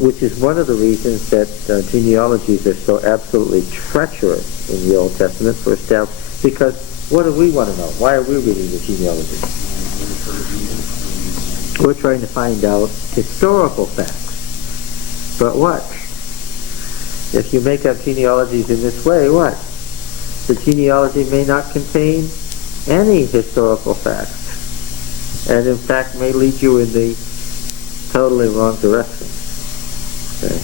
Which is one of the reasons that genealogies are so absolutely treacherous in the Old Testament for establishing. Because what do we want to know? Why are we reading the genealogy? We're trying to find out historical facts. But what? If you make up genealogies in this way, what? The genealogy may not contain any historical facts, and in fact may lead you in the totally wrong direction. Okay.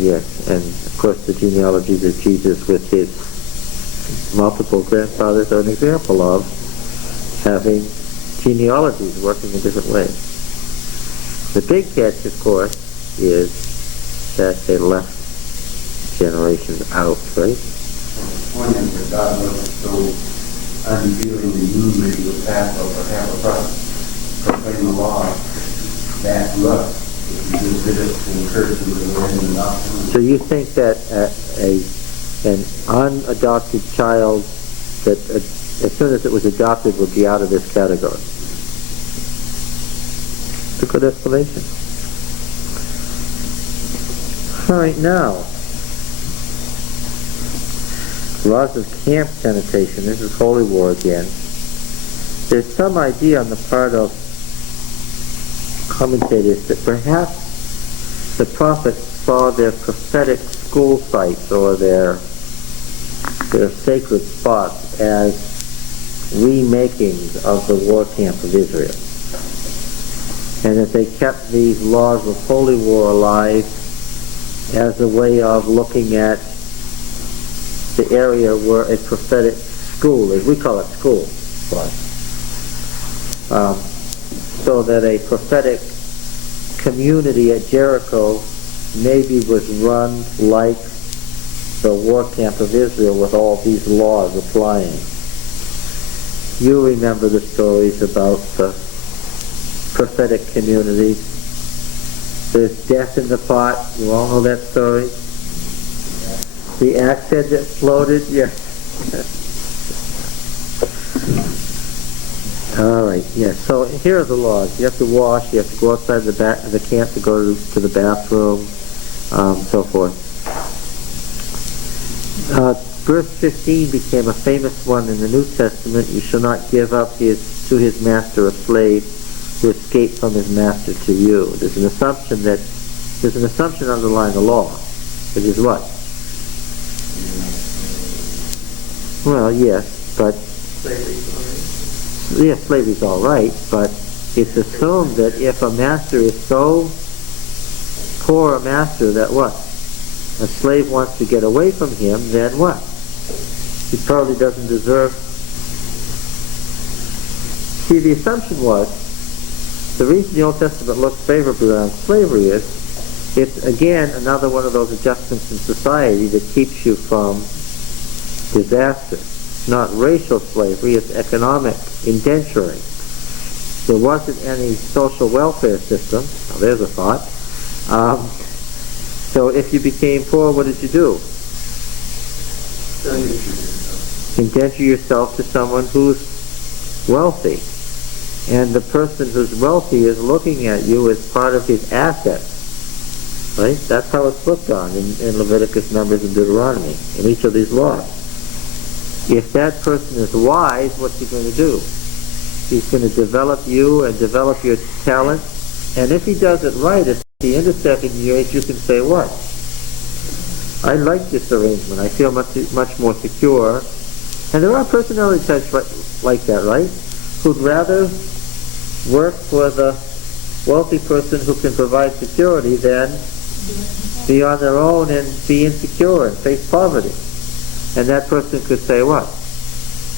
Yes, and of course the genealogies of Jesus with his multiple grandfathers are an example of having genealogies working in different ways. The big catch, of course, is that they left generations out, right? One is that God wasn't so unfeeling and you maybe would pass over half a prophet, proclaim the law that love. If you just did it to encourage them to go ahead and adopt them. So you think that an unadopted child that as soon as it was adopted would be out of this category? It's a good explanation. All right, now, laws of camp connotation. This is Holy War again. There's some idea on the part of commentators that perhaps the prophets saw their prophetic school sites or their sacred spots as remakings of the war camp of Israel. And that they kept these laws of Holy War alive as a way of looking at the area where a prophetic school is. We call it school. So that a prophetic community at Jericho maybe was run like the war camp of Israel with all these laws applying. You remember the stories about the prophetic communities. There's death in the pot. You all know that story? The axe head that floated? Yes. All right, yes. So here are the laws. You have to wash. You have to go outside the camp to go to the bathroom, so forth. Verse 15 became a famous one in the New Testament. You shall not give up to his master a slave who escaped from his master to you. There's an assumption underlying the law, which is what? Well, yes, but slavery's all right, but it's assumed that if a master is so poor a master that what? A slave wants to get away from him, then what? He probably doesn't deserve. See, the assumption was, the reason the Old Testament looks favorably on slavery is, it's again another one of those adjustments in society that keeps you from disaster. It's not racial slavery, it's economic indenturing. There wasn't any social welfare system. Now there's a thought. So if you became poor, what did you do? Indenture yourself to someone who's wealthy. And the person who's wealthy is looking at you as part of his assets. Right? That's how it's looked on in Leviticus, Numbers, and Deuteronomy, in each of these laws. if that person is wise, what's he going to do? He's going to develop you and develop your talent. And if he does it right, at the end of 7 years, you can say what? I like this arrangement. I feel much more secure. And there are personality types like that, right? Who'd rather work for the wealthy person who can provide security than be on their own and be insecure and face poverty. And that person could say what?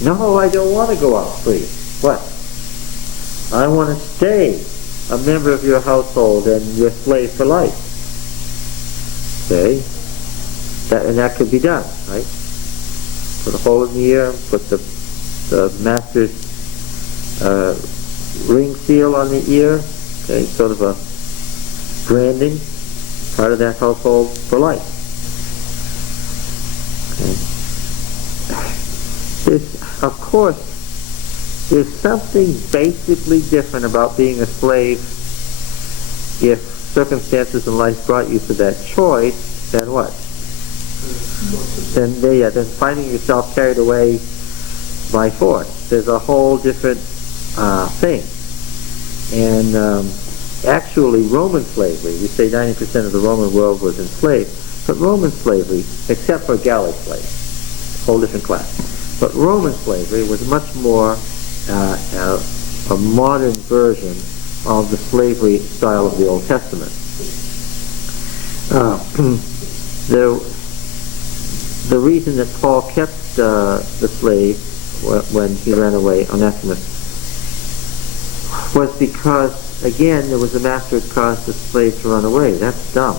No, I don't want to go out free. What? I want to stay a member of your household and your slave for life. Okay? And that could be done, right? Put a hole in the ear, put the master's ring seal on the ear, okay, sort of a branding, part of that household for life. Okay. Of course, there's something basically different about being a slave if circumstances in life brought you to that choice than what? Then finding yourself carried away by force. There's a whole different thing. And actually, Roman slavery, we say 90% of the Roman world was enslaved, but Roman slavery, except for galley slaves, whole different class. But Roman slavery was much more a modern version of the slavery style of the Old Testament. The reason that Paul kept the slave when he ran away, Onesimus, was because, again, there was a master who caused the slave to run away. That's dumb.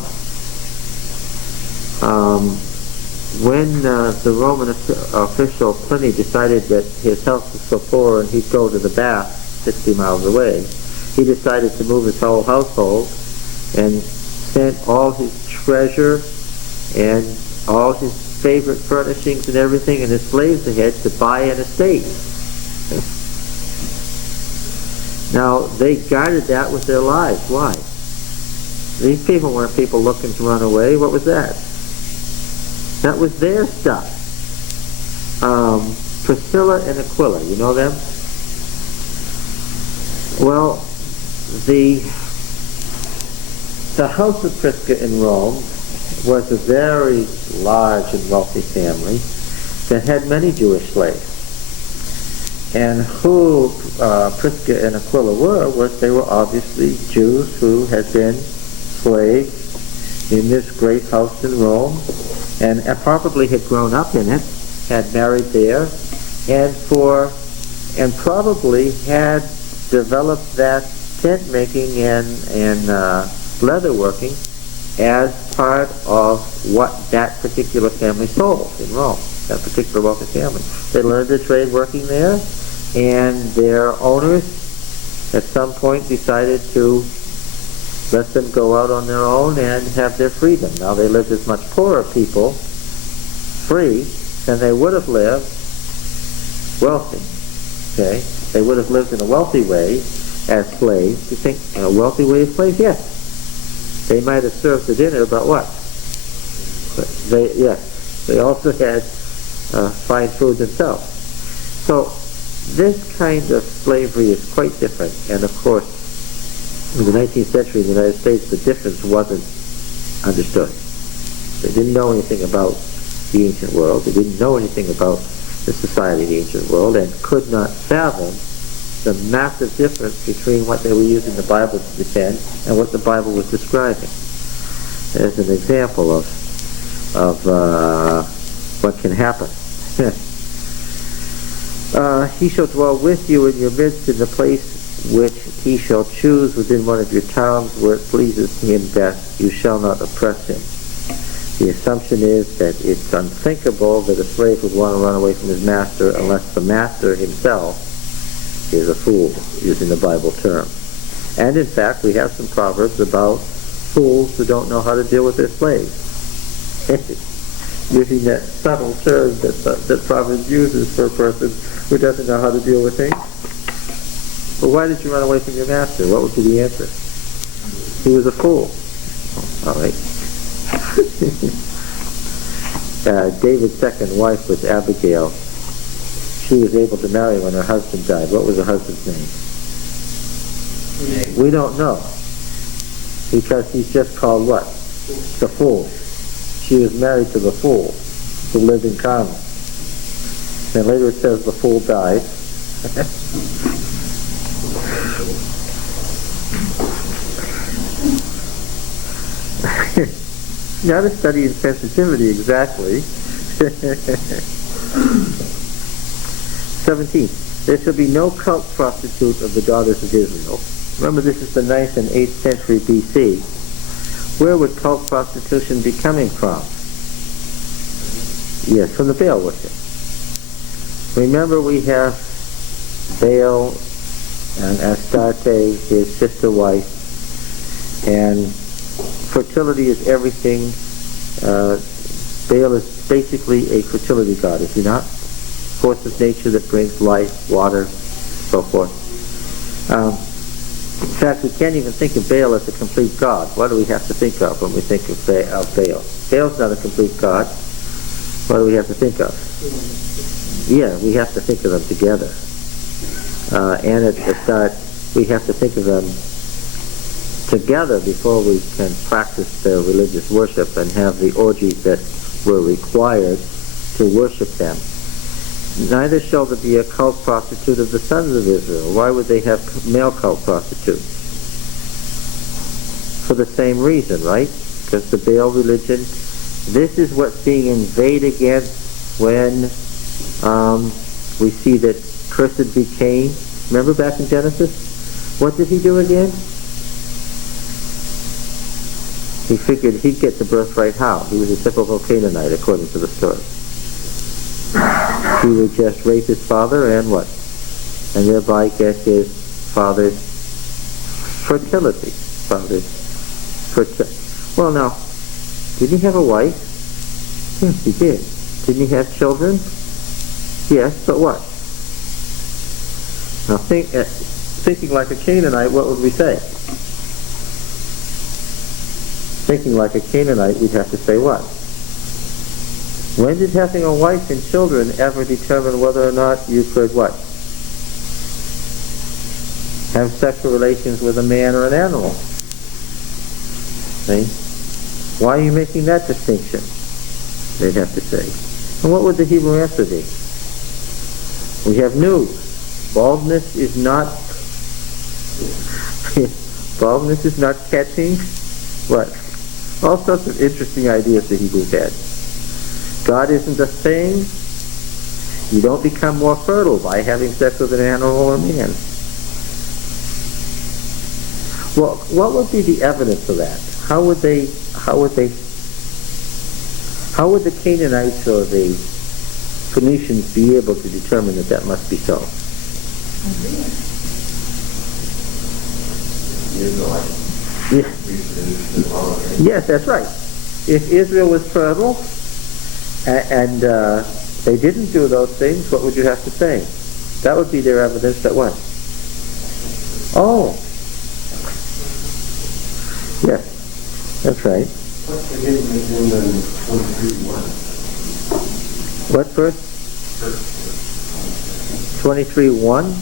When the Roman official Pliny decided that his health was so poor and he'd go to the bath 60 miles away, he decided to move his whole household and sent all his treasure and all his favorite furnishings and everything and his slaves ahead to buy an estate. Now, they guarded that with their lives. Why? These people weren't people looking to run away. What was that? That was their stuff. Priscilla and Aquila, you know them? Well, the house of Prisca in Rome was a very large and wealthy family that had many Jewish slaves. And who Prisca and Aquila were they were obviously Jews who had been slaves in this great house in Rome and probably had grown up in it, had married there, and probably had developed that tent making and leather working as part of what that particular family sold in Rome, that particular wealthy family. They learned the trade working there, and their owners at some point decided to let them go out on their own and have their freedom. Now they lived as much poorer people, free, than they would have lived wealthy. Okay? They would have lived in a wealthy way as slaves. You think, in a wealthy way as slaves? Yes. They might have served the dinner, but what? They also had fine food themselves. So this kind of slavery is quite different. And of course, in the 19th century in the United States, the difference wasn't understood. They didn't know anything about the ancient world. They didn't know anything about the society of the ancient world and could not fathom the massive difference between what they were using the Bible to defend and what the Bible was describing. As an example of what can happen. He shall dwell with you in your midst in the place which he shall choose within one of your towns where it pleases him that you shall not oppress him. The assumption is that it's unthinkable that a slave would want to run away from his master unless the master himself is a fool, using the Bible term. And in fact, we have some proverbs about fools who don't know how to deal with their slaves. Using that subtle term that Proverbs uses for a person who doesn't know how to deal with things. Well, why did you run away from your master? What would be the answer? He was a fool. All right. David's second wife was Abigail, she was able to marry when her husband died. What was her husband's name? We don't know. Because he's just called what? The fool. She was married to the fool who lived in Carmel. And later it says the fool died. Not a study in sensitivity exactly. 17. There shall be no cult prostitute of the daughters of Israel. Remember, this is the 9th and 8th century BC. Where would cult prostitution be coming from? Yes, from the Baal worship. Remember, we have Baal and Astarte, his sister wife, and fertility is everything. Baal is basically a fertility god, is he not? Force of nature that brings life, water, so forth. In fact, we can't even think of Baal as a complete god. What do we have to think of when we think of Baal? Baal's not a complete god. What do we have to think of? Yeah, we have to think of them together. And at the start, we have to think of them together before we can practice their religious worship and have the orgies that were required to worship them. Neither shall there be a cult prostitute of the sons of Israel. Why would they have male cult prostitutes? For the same reason, right? Because the Baal religion, this is what's being invaded against when we see that cursed be Cain. Remember back in Genesis? What did he do again? He figured he'd get the birthright how? He was a typical Canaanite, according to the story. He would just rape his father and what? And thereby get his father's fertility. Well, now, didn't he have a wife? Yes, he did. Didn't he have children? Yes, but what? Now, thinking like a Canaanite, what would we say? Thinking like a Canaanite, we'd have to say what? When did having a wife and children ever determine whether or not you could what? Have sexual relations with a man or an animal? See? Why are you making that distinction? They'd have to say. And what would the Hebrew answer be? We have news. Baldness is not catching what? All sorts of interesting ideas the Hebrews had. God isn't a thing. You don't become more fertile by having sex with an animal or a man. Well, what would be the evidence of that? How would the Canaanites or the Phoenicians be able to determine that that must be so? Yes, that's right. If Israel was fertile and they didn't do those things, what would you have to say? That would be their evidence that what? Oh. Yes, that's right. What's the hidden in the 23:1? What verse? 23:1?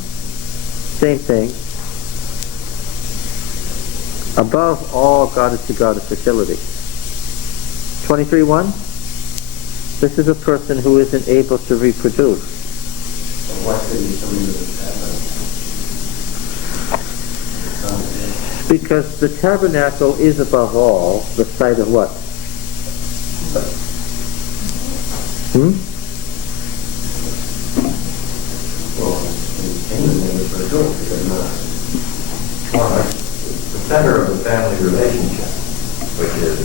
Same thing. Above all, God is the God of fertility. 23:1? This is a person who isn't able to reproduce. Why should he come into the tabernacle? Because the tabernacle is above all the site of what? Well, the center of the family relationship, which is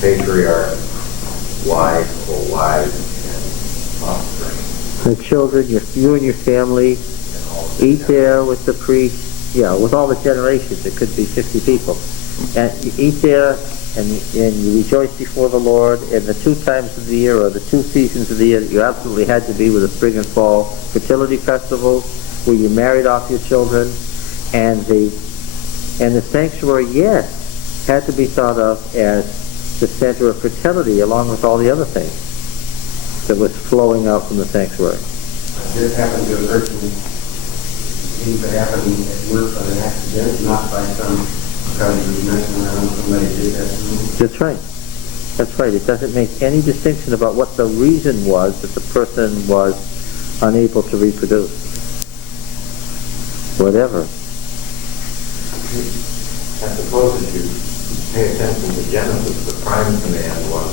patriarch, wife or wives, and offspring. The children, you and your family eat there with the priest, with all the generations. It could be 50 people. And you eat there and you rejoice before the Lord, and the 2 times of the year or the 2 seasons of the year that you absolutely had to be with the spring and fall fertility festivals where you married off your children, and the sanctuary, yes, had to be thought of as the center of fertility along with all the other things that was flowing out from the sanctuary. this happened to a person, things that happened at work by an accident, not by because he was messing around, somebody did that to him. That's right. That's right. It doesn't make any distinction about what the reason was that the person was unable to reproduce. Whatever. I suppose if you pay attention to Genesis, the prime command was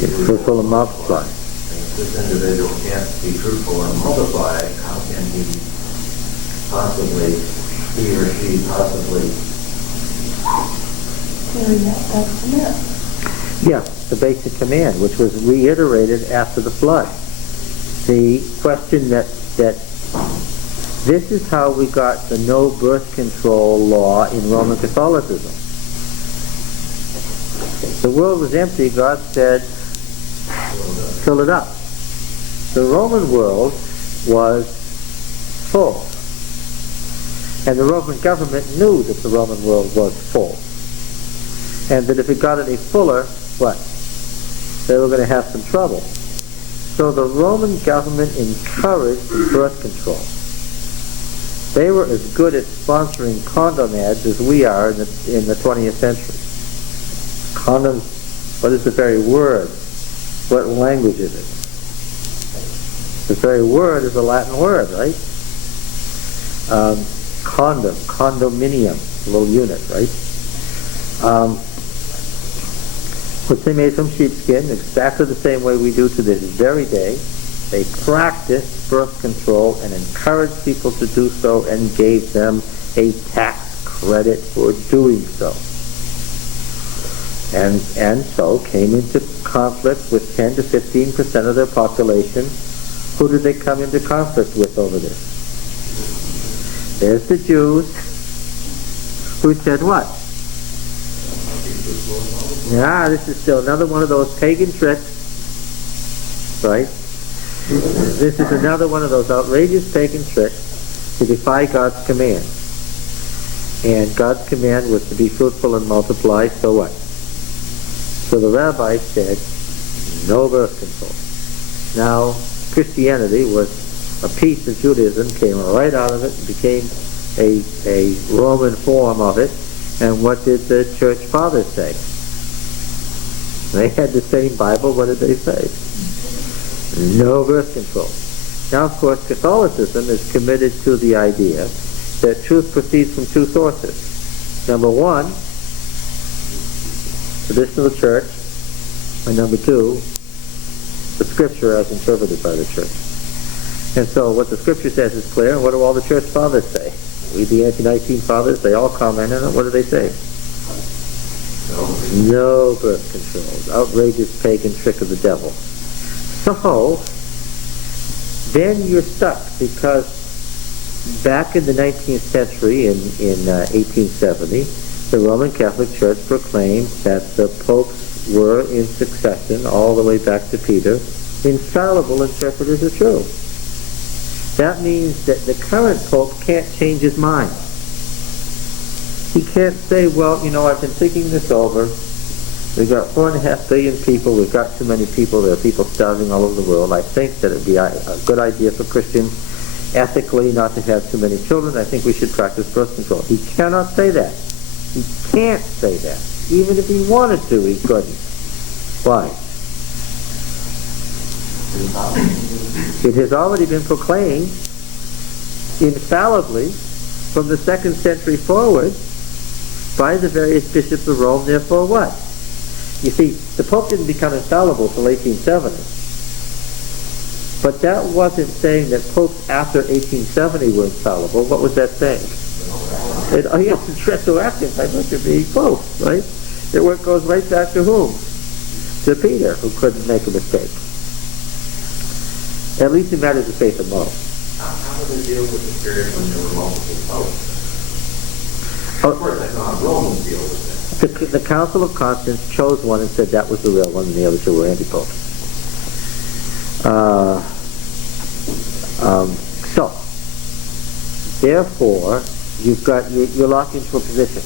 be fruitful and multiply. And if this individual can't be fruitful and multiply, how can he or she possibly carry that command? Yeah, the basic command, which was reiterated after the flood. The question that this is how we got the no birth control law in Roman Catholicism. The world was empty, God said, fill it up. The Roman world was full. And the Roman government knew that the Roman world was full. And that if it got any fuller, what? They were going to have some trouble. So the Roman government encouraged birth control. They were as good at sponsoring condom ads as we are in the 20th century. Condoms, what is the very word? What language is it? The very word is a Latin word, right? Condom, condominium, a little unit, right? Which they made from sheepskin, exactly the same way we do to this very day. They practiced birth control and encouraged people to do so and gave them a tax credit for doing so. And so came into conflict with 10 to 15% of their population. Who did they come into conflict with over this? There's the Jews who said what? Yeah, this is still another one of those pagan tricks, right? This is another one of those outrageous pagan tricks to defy God's command. And God's command was to be fruitful and multiply, so what? So the rabbis said, no birth control. Now, Christianity was a piece of Judaism, came right out of it, and became a Roman form of it. And what did the church fathers say? They had the same Bible. What did they say? No birth control. Now, of course, Catholicism is committed to the idea that truth proceeds from two sources. Number one, traditional church, and number two, the Scripture as interpreted by the church. And so what the Scripture says is clear, and what do all the church fathers say? Read the Ante-Nicene Fathers, they all comment on it. What do they say? No birth control. Outrageous pagan trick of the devil. So, then you're stuck, because back in the 19th century, in 1870, the Roman Catholic Church proclaimed that the popes were in succession, all the way back to Peter, infallible interpreters of truth. That means that the current pope can't change his mind. He can't say, well, I've been thinking this over. We've got 4.5 billion people. We've got too many people. There are people starving all over the world. I think that it would be a good idea for Christians ethically not to have too many children. I think we should practice birth control. He cannot say that. He can't say that. Even if he wanted to, he couldn't. Why? It has already been proclaimed infallibly from the 2nd century forward by the various bishops of Rome. Therefore what? You see, the Pope didn't become infallible until 1870. But that wasn't saying that popes after 1870 were infallible. What was that saying? Yes, it's retroactive by virtue of being pope, right? It goes right back to whom? To Peter, who couldn't make a mistake. At least in matters of faith and moral. How do they deal with the period when there were multiple popes? Of course, that's not Romans deal with that. The Council of Constance chose one and said that was the real one, and the other two were anti-popes. So, therefore, you're locked into a position.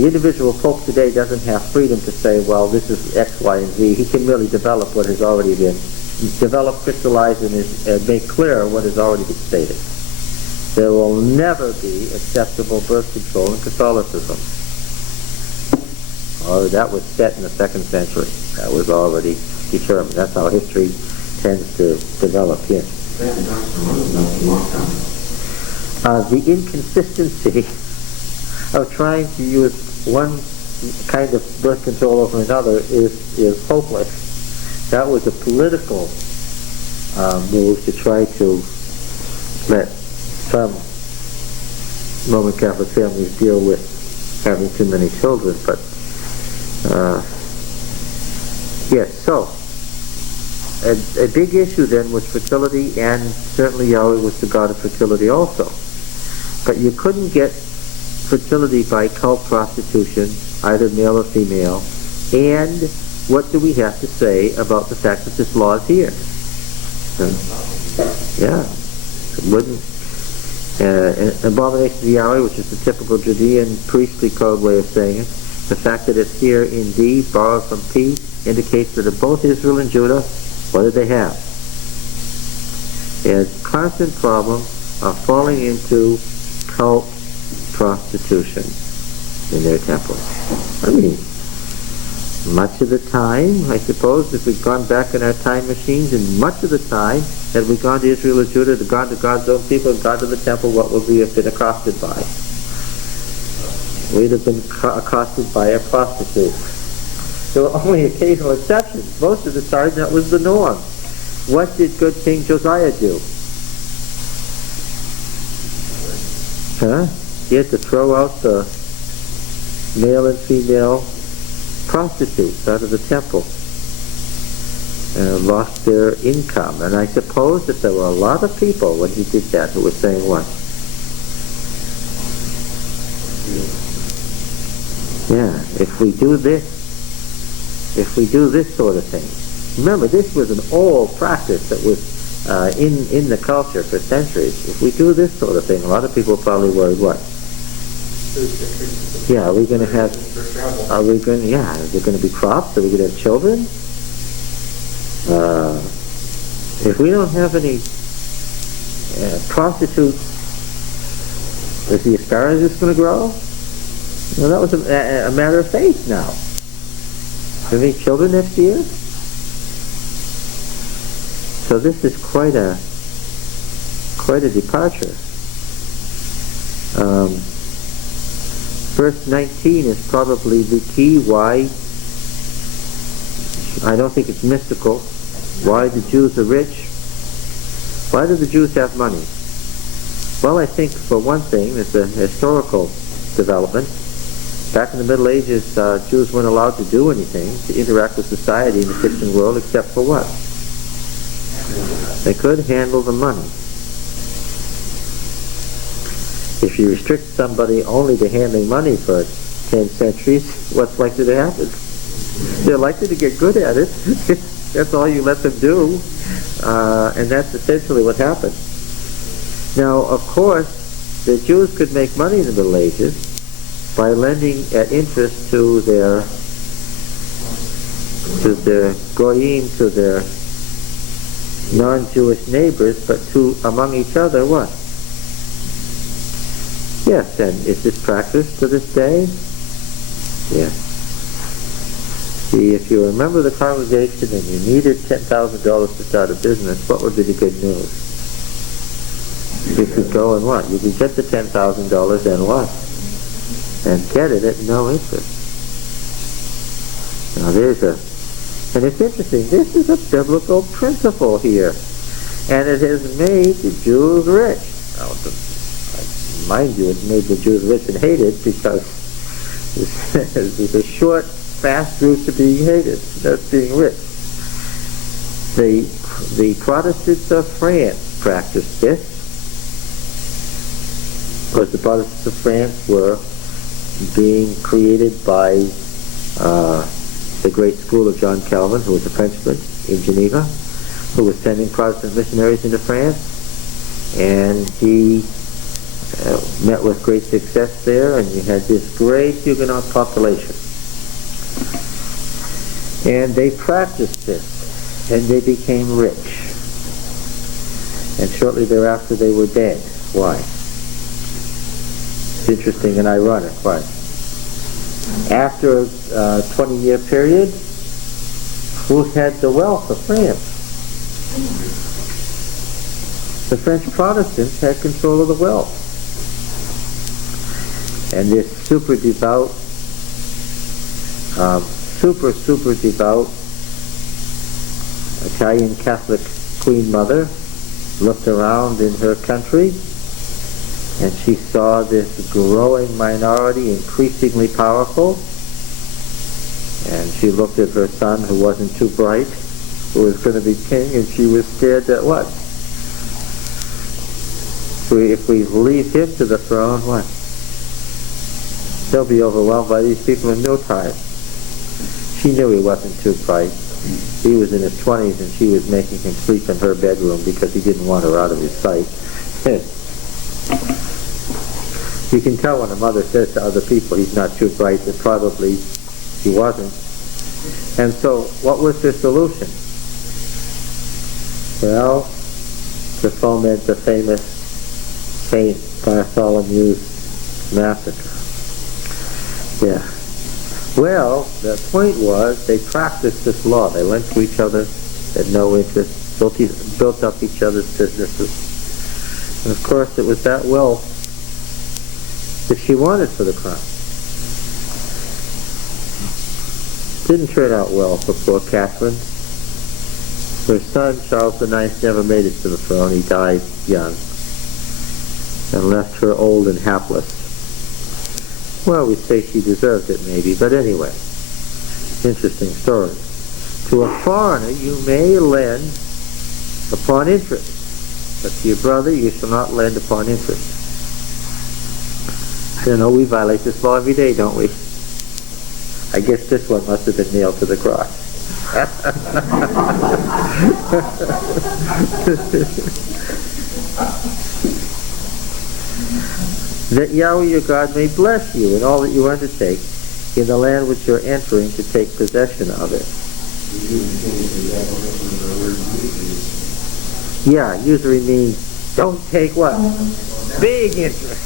The individual pope today doesn't have freedom to say, well, this is X, Y, and Z. He can really develop what has already been develop, crystallize, and make clear what has already been stated. There will never be acceptable birth control in Catholicism. Oh, that was set in the 2nd century. That was already determined. That's how history tends to develop here. The inconsistency of trying to use one kind of birth control over another is hopeless. That was a political move to try to let some Roman Catholic families deal with having too many children, but yes, so a big issue then was fertility, and certainly Yahweh was the god of fertility also. But you couldn't get fertility by cult prostitution, either male or female. And what do we have to say about the fact that this law is here? Yeah, it wouldn't. Abomination of Yahweh, which is the typical Judean priestly code way of saying it. The fact that it's here in D, borrowed from P, indicates that of both Israel and Judah, what did they have? They had a constant problem of falling into cult prostitution in their temples. I mean, much of the time, I suppose, if we'd gone back in our time machines, and much of the time, had we gone to Israel or Judah, gone to God's own people, and gone to the temple, what would we have been accosted by? We'd have been accosted by a prostitute. There were only occasional exceptions. Most of the time, that was the norm. What did good King Josiah do? He had to throw out the male and female prostitutes out of the temple. Lost their income. And I suppose that there were a lot of people when he did that who were saying what? Yeah, if we do this sort of thing. Remember, this was an old practice that was in the culture for centuries. If we do this sort of thing, a lot of people are probably worried what? Yeah, are we going to have, is there going to be crops? Are we going to have children? If we don't have any prostitutes, is the asparagus going to grow? Well, that was a matter of faith now. Have any children next year? So this is quite a departure. Verse 19 is probably the key. Why? I don't think it's mystical. Why the Jews are rich? Why do the Jews have money? Well, I think for one thing, it's a historical development. Back in the Middle Ages, Jews weren't allowed to do anything, to interact with society in the Christian world, except for what? They could handle the money. If you restrict somebody only to handling money for 10 centuries, what's likely to happen? They're likely to get good at it. That's all you let them do. And that's essentially what happened. Now, of course, the Jews could make money in the Middle Ages by lending at interest to their goyim, to their non-Jewish neighbors, but among each other, what? Yes, and is this practiced to this day? Yes. See, if you remember the congregation and you needed $10,000 to start a business, what would be the good news? You could go and what? You could get the $10,000 and what? And get it at no interest. Now and it's interesting, this is a biblical principle here. And it has made the Jews rich. Now, mind you, it made the Jews rich and hated because this is a short, fast route to being hated. That's being rich. The Protestants of France practiced this. Of course, the Protestants of France were being created by the great school of John Calvin, who was a Frenchman in Geneva, who was sending Protestant missionaries into France. And he met with great success there, and you had this great Huguenot population. And they practiced this. and they became rich. And shortly thereafter they were dead. Why? It's interesting and ironic. Why? After a 20-year period, who had the wealth of France? The French Protestants had control of the wealth. And this super devout, super devout Italian Catholic Queen Mother looked around in her country and she saw this growing minority increasingly powerful, and she looked at her son who wasn't too bright, who was going to be king, and she was scared that what? If we leave him to the throne, what? They'll be overwhelmed by these people in no time. She knew he wasn't too bright. He was in his 20s and she was making him sleep in her bedroom because he didn't want her out of his sight. You can tell when a mother says to other people he's not too bright that probably he wasn't. And so what was her solution? Well, to foment the famous Saint Bartholomew's massacre. Yeah. Well, the point was they practiced this law. They went to each other, had no interest, built up each other's businesses. And of course it was that wealth that she wanted for the crown. Didn't turn out well for poor Catherine. Her son, Charles IX, never made it to the throne. He died young and left her old and hapless. Well, we say she deserved it maybe, but anyway, interesting story. To a foreigner you may lend upon interest, but to your brother you shall not lend upon interest. You know, we violate this law every day, don't we? I guess this one must have been nailed to the cross. That Yahweh your God may bless you in all that you undertake in the land which you're entering to take possession of it. Yeah, usury means don't take what? Big interest.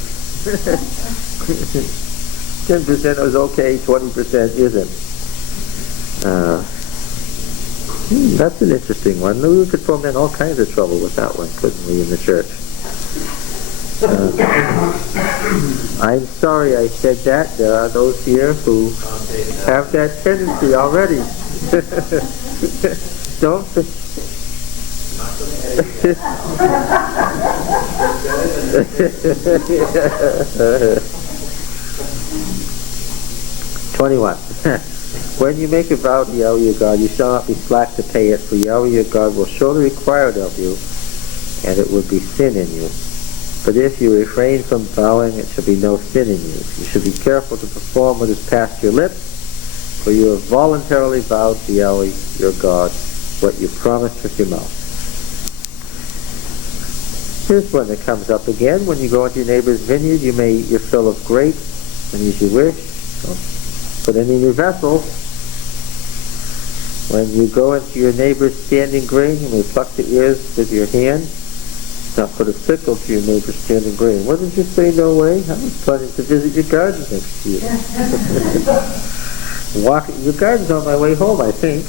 10% is okay, 20% isn't. That's an interesting one. We could foment all kinds of trouble with that one, couldn't we, in the church? I'm sorry I said that. There are those here who have that tendency already. Don't. 21. When you make a vow to Yahweh your God, you shall not be slack to pay it, for Yahweh your God will surely require it of you, and it would be sin in you. But if you refrain from vowing, it shall be no sin in you. You should be careful to perform what is past your lips, for you have voluntarily vowed to Yahweh your God what you promised with your mouth. Here's one that comes up again. When you go into your neighbor's vineyard, you may eat your fill of grapes, and as you wish. Put it in your vessels. When you go into your neighbor's standing grain, you may pluck the ears with your hand. Now put a sickle to your neighbor's standing grain. What did you say, no way? I was planning to visit your garden next year. Your garden's on my way home, I think.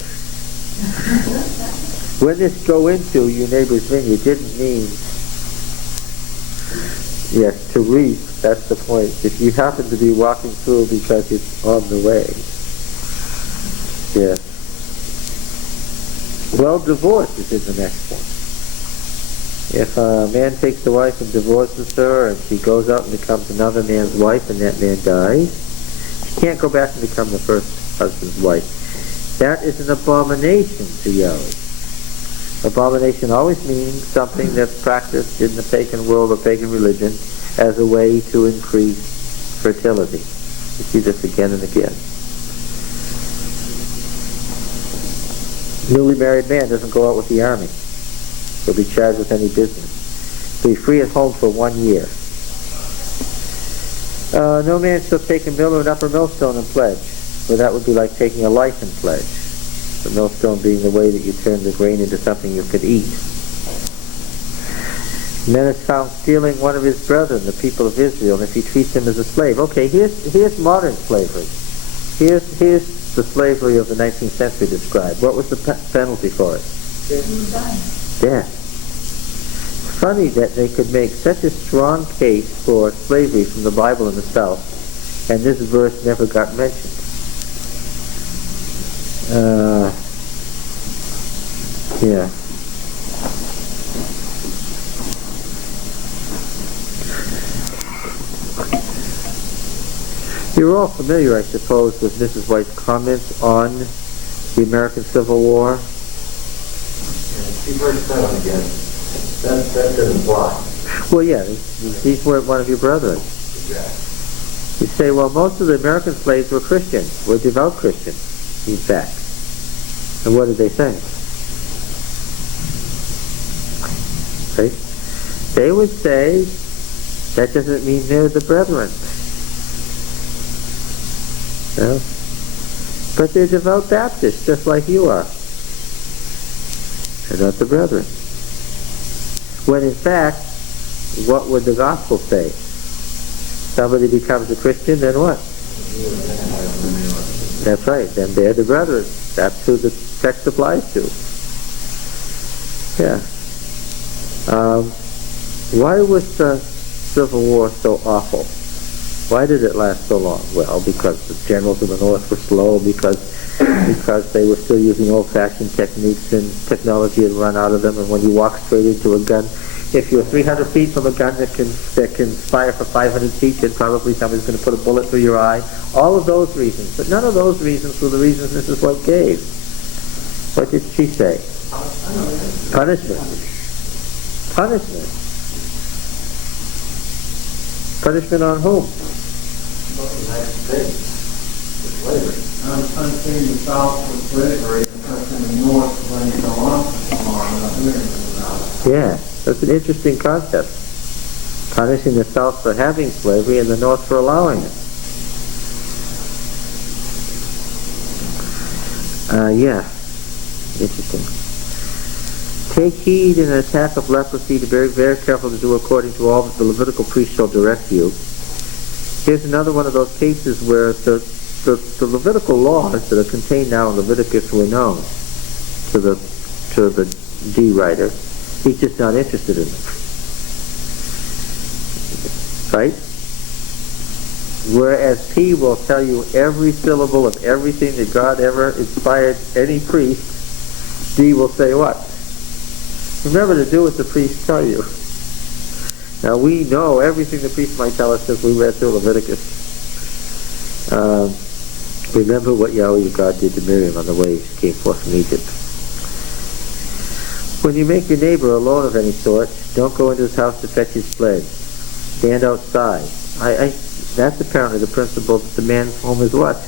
When this go into your neighbor's vineyard didn't mean, yes, to reap. That's the point. If you happen to be walking through because it's on the way. Yes. Well, divorce is in the next one. If a man takes a wife and divorces her, and she goes out and becomes another man's wife, and that man dies, she can't go back and become the first husband's wife. That is an abomination to Yahweh. Abomination always means something that's practiced in the pagan world or pagan religion as a way to increase fertility. You see this again and again. Newly married man doesn't go out with the army. He'll be charged with any business. He'll be free at home for 1 year. No man shall take a mill or an upper millstone and pledge, for that would be like taking a life in pledge. The millstone being the way that you turn the grain into something you could eat. Man is found stealing one of his brethren, the people of Israel, and if he treats him as a slave. Okay, here's modern slavery. Here's the slavery of the 19th century described. What was the penalty for it? Death. Funny that they could make such a strong case for slavery from the Bible in the South, and this verse never got mentioned. Yeah. You're all familiar, I suppose, with Mrs. White's comments on the American Civil War. She breaks down again. That doesn't fly. Well, yeah, these weren't one of your brethren. Exactly. You say, well, most of the American slaves were Christians, were devout Christians, in fact. And what did they say? Right? They would say, that doesn't mean they're the brethren. No? But they're devout Baptists, just like you are. They're not the brethren. When in fact, what would the gospel say? Somebody becomes a Christian, then what? That's right, then they're the brethren. That's who the text applies to. Yeah. Why was the Civil War so awful? Why did it last so long? Well, because the generals in the North were slow, because they were still using old-fashioned techniques and technology had run out of them, and when you walk straight into a gun, if you're 300 feet from a gun that can fire for 500 feet, then probably somebody's going to put a bullet through your eye. All of those reasons. But none of those reasons were the reasons Mrs. White gave. What did she say? Punishment. Punishment. Punishment on whom? I'm saying the South was slavery, and the North when you go on for Yeah, that's an interesting concept. Punishing the South for having slavery and the North for allowing it. Yeah, interesting. Take heed in an attack of leprosy to be very, very careful to do according to all that the Levitical priest shall direct you. Here's another one of those cases where the Levitical laws that are contained now in Leviticus were known to the D writer. He's just not interested in them. Right? Whereas P will tell you every syllable of everything that God ever inspired any priest, D will say what? Remember to do what the priests tell you. Now we know everything the priest might tell us because we read through Leviticus. Remember what Yahweh your God did to Miriam on the way she came forth from Egypt. When you make your neighbor a loan of any sort, don't go into his house to fetch his pledge. Stand outside. That's apparently the principle that the man's home is what?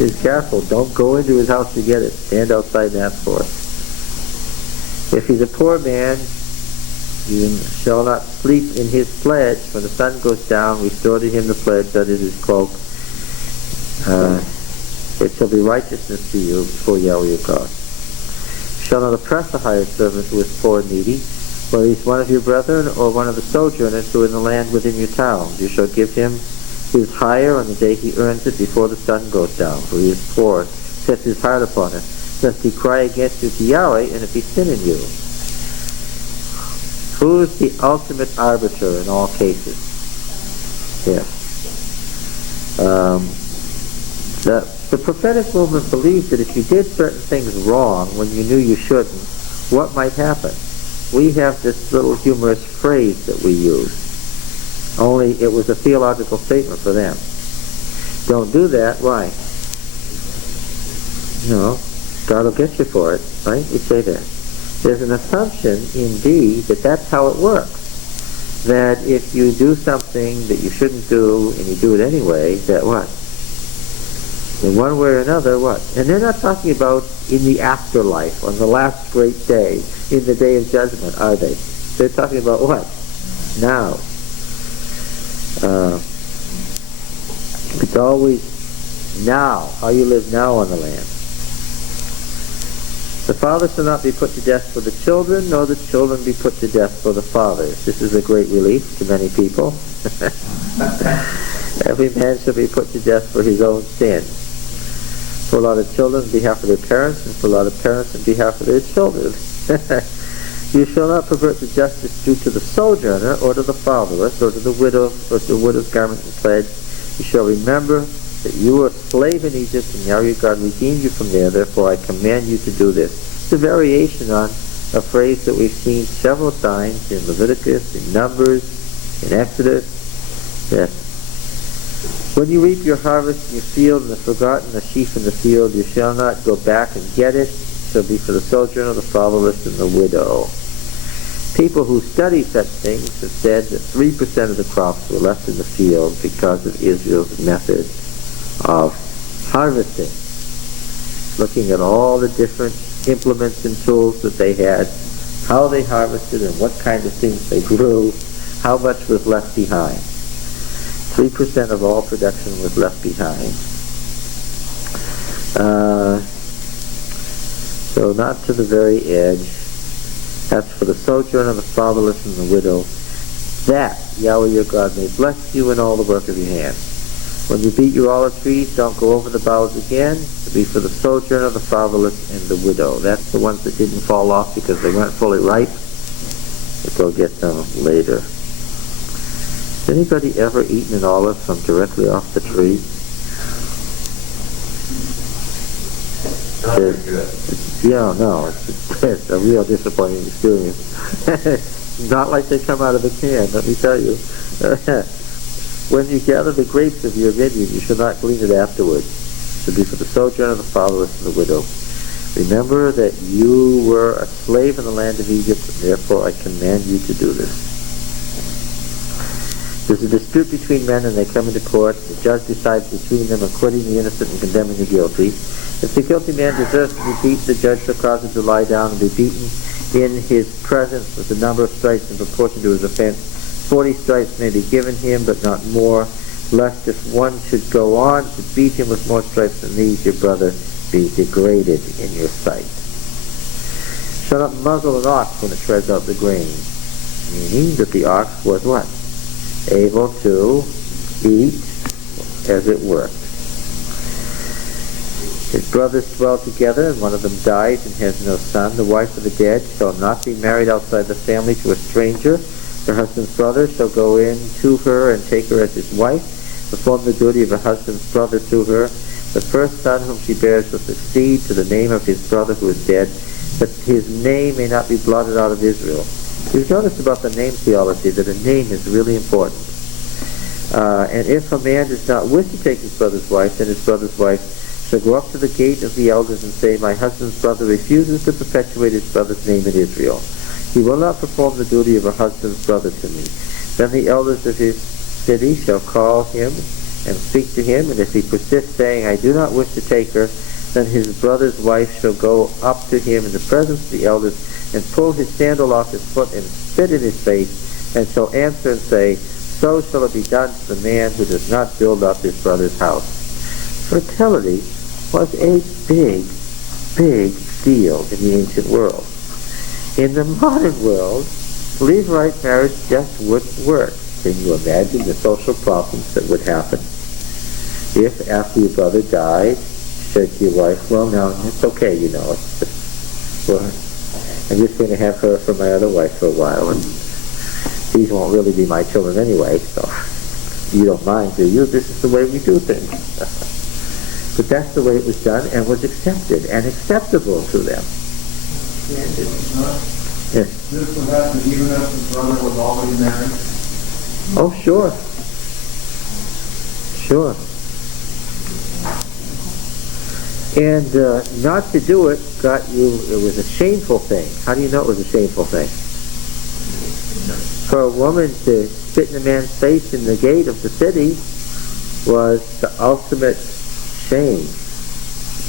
Is careful. Don't go into his house to get it. Stand outside and ask for it. If he's a poor man, you shall not sleep in his pledge. When the sun goes down, restore to him the pledge that is his cloak. It shall be righteousness to you before Yahweh your God. Shall not oppress a hired servant who is poor and needy, whether he's one of your brethren or one of the sojourners who are in the land within your town. You shall give him his hire on the day he earns it before the sun goes down, for he is poor, sets his heart upon it, lest he cry against you to Yahweh, and if he sin in you. Who is the ultimate arbiter in all cases? Yes. The prophetic movement believed that if you did certain things wrong when you knew you shouldn't, what might happen? We have this little humorous phrase that we use. Only it was a theological statement for them. Don't do that. Why? No. God will get you for it. Right? We say that. There's an assumption in D that that's how it works. That if you do something that you shouldn't do and you do it anyway, that what? In one way or another, what? And they're not talking about in the afterlife, on the last great day, in the day of judgment, are they? They're talking about what? Now. It's always now, how you live now on the land. The father shall not be put to death for the children, nor the children be put to death for the fathers. This is a great relief to many people. Every man shall be put to death for his own sin. For a lot of children on behalf of their parents, and for a lot of parents on behalf of their children. You shall not pervert the justice due to the sojourner, or to the fatherless, or to the widow, or to the widow's garment and pledge. You shall remember that you were a slave in Egypt, and now your God redeemed you from there. Therefore I command you to do this. It's a variation on a phrase that we've seen several times in Leviticus, in Numbers, in Exodus. Yes. When you reap your harvest in your field, and have forgotten the sheaf in the field, you shall not go back and get it. It shall be for the sojourner, the fatherless, and the widow. People who study such things have said that 3% of the crops were left in the field because of Israel's method of harvesting. Looking at all the different implements and tools that they had, how they harvested and what kind of things they grew, how much was left behind. 3% of all production was left behind. So not to the very edge. As for the sojourner, the fatherless, and the widow, that Yahweh your God may bless you in all the work of your hands. When you beat your olive trees, don't go over the boughs again. To be for the sojourner, the fatherless, and the widow. That's the ones that didn't fall off because they weren't fully ripe. But they'll get them later. Has anybody ever eaten an olive from directly off the tree? Yeah, no, it's a real disappointing experience. Not like they come out of a can, let me tell you. When you gather the grapes of your vineyard, you shall not glean it afterwards. It shall be for the sojourner, the fatherless, and the widow. Remember that you were a slave in the land of Egypt, and therefore I command you to do this. There's a dispute between men, and they come into court. The judge decides between them, acquitting the innocent and condemning the guilty. If the guilty man deserves to be beaten, the judge shall cause him to lie down and be beaten in his presence with the number of stripes in proportion to his offense. 40 stripes may be given him, but not more, lest if one should go on to beat him with more stripes than these, your brother be degraded in your sight. Shall not muzzle an ox when it treads out the grain, meaning that the ox was what? Able to eat as it worked. His brothers dwell together, and one of them dies and has no son. The wife of the dead shall not be married outside the family to a stranger. Her husband's brother shall go in to her and take her as his wife, perform the duty of a husband's brother to her. The first son whom she bears will succeed to the name of his brother who is dead, that his name may not be blotted out of Israel. You've noticed about the name theology that a name is really important. And if a man does not wish to take his brother's wife, then his brother's wife shall go up to the gate of the elders and say, my husband's brother refuses to perpetuate his brother's name in Israel. He will not perform the duty of a husband's brother to me. Then the elders of his city shall call him and speak to him, and if he persists, saying, I do not wish to take her, then his brother's wife shall go up to him in the presence of the elders and pull his sandal off his foot and spit in his face, and shall answer and say, so shall it be done to the man who does not build up his brother's house. Fertility was a big, big deal in the ancient world. In the modern world, Levirate marriage just wouldn't work. Can you imagine the social problems that would happen if after your brother died, you said to your wife, well, no, it's okay, you know, it's just, well, I'm just going to have her for my other wife for a while, and these won't really be my children anyway, so you don't mind, do you? This is the way we do things. But that's the way it was done and was accepted and acceptable to them. Yes. This would happen even if the brother was already married? Oh, sure. Sure. And not to do it got you, it was a shameful thing. How do you know it was a shameful thing? For a woman to spit in a man's face in the gate of the city was the ultimate shame.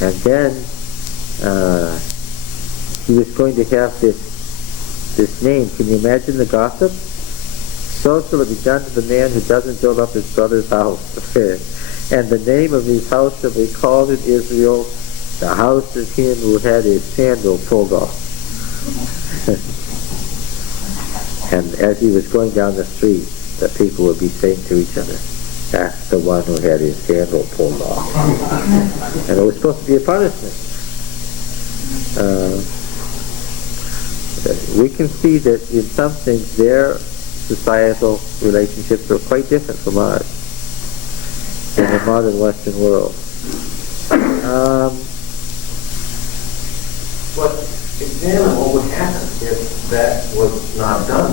And then he was going to have this name. Can you imagine the gossip? So shall it be done to the man who doesn't build up his brother's house. And the name of his house shall be called in Israel the house of him who had his sandal pulled off. And as he was going down the street, the people would be saying to each other, that's the one who had his sandal pulled off. And it was supposed to be a punishment. We can see that in some things their societal relationships are quite different from ours in the modern Western world. But examine what would happen if that was not done.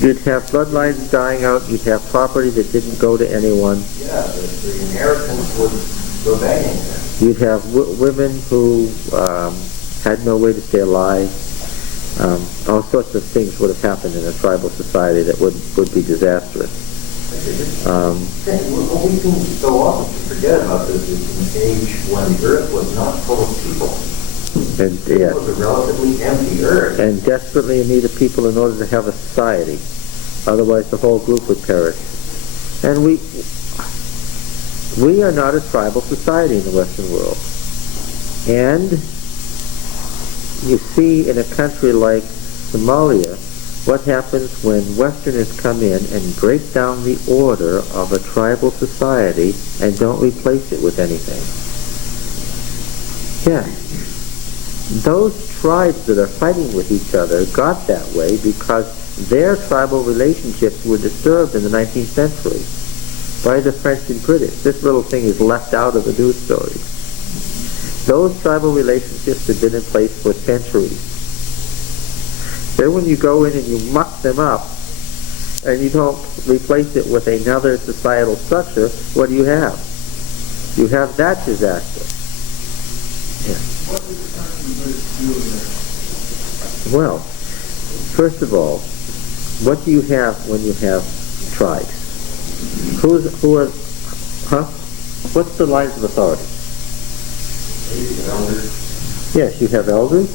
You'd have bloodlines dying out, you'd have property that didn't go to anyone. Yeah, the inheritance would go begging then. You'd have women who had no way to stay alive. All sorts of things would have happened in a tribal society that would be disastrous. What we seem so often to forget about this is an age when the earth was not full of people. And, It was a relatively empty earth. and desperately in need of people in order to have a society. Otherwise the whole group would perish. And we are not a tribal society in the Western world. And you see in a country like Somalia what happens when Westerners come in and break down the order of a tribal society and don't replace it with anything. Yeah. Those tribes that are fighting with each other got that way because their tribal relationships were disturbed in the 19th century by the French and British. This little thing is left out of the news stories. Those tribal relationships have been in place for centuries. Then when you go in and you muck them up and you don't replace it with another societal structure, what do you have? You have that disaster. Yeah. What did the French and British do with Well, first of all, what do you have when you have tribes? What's the lines of authority? Yes, you have elders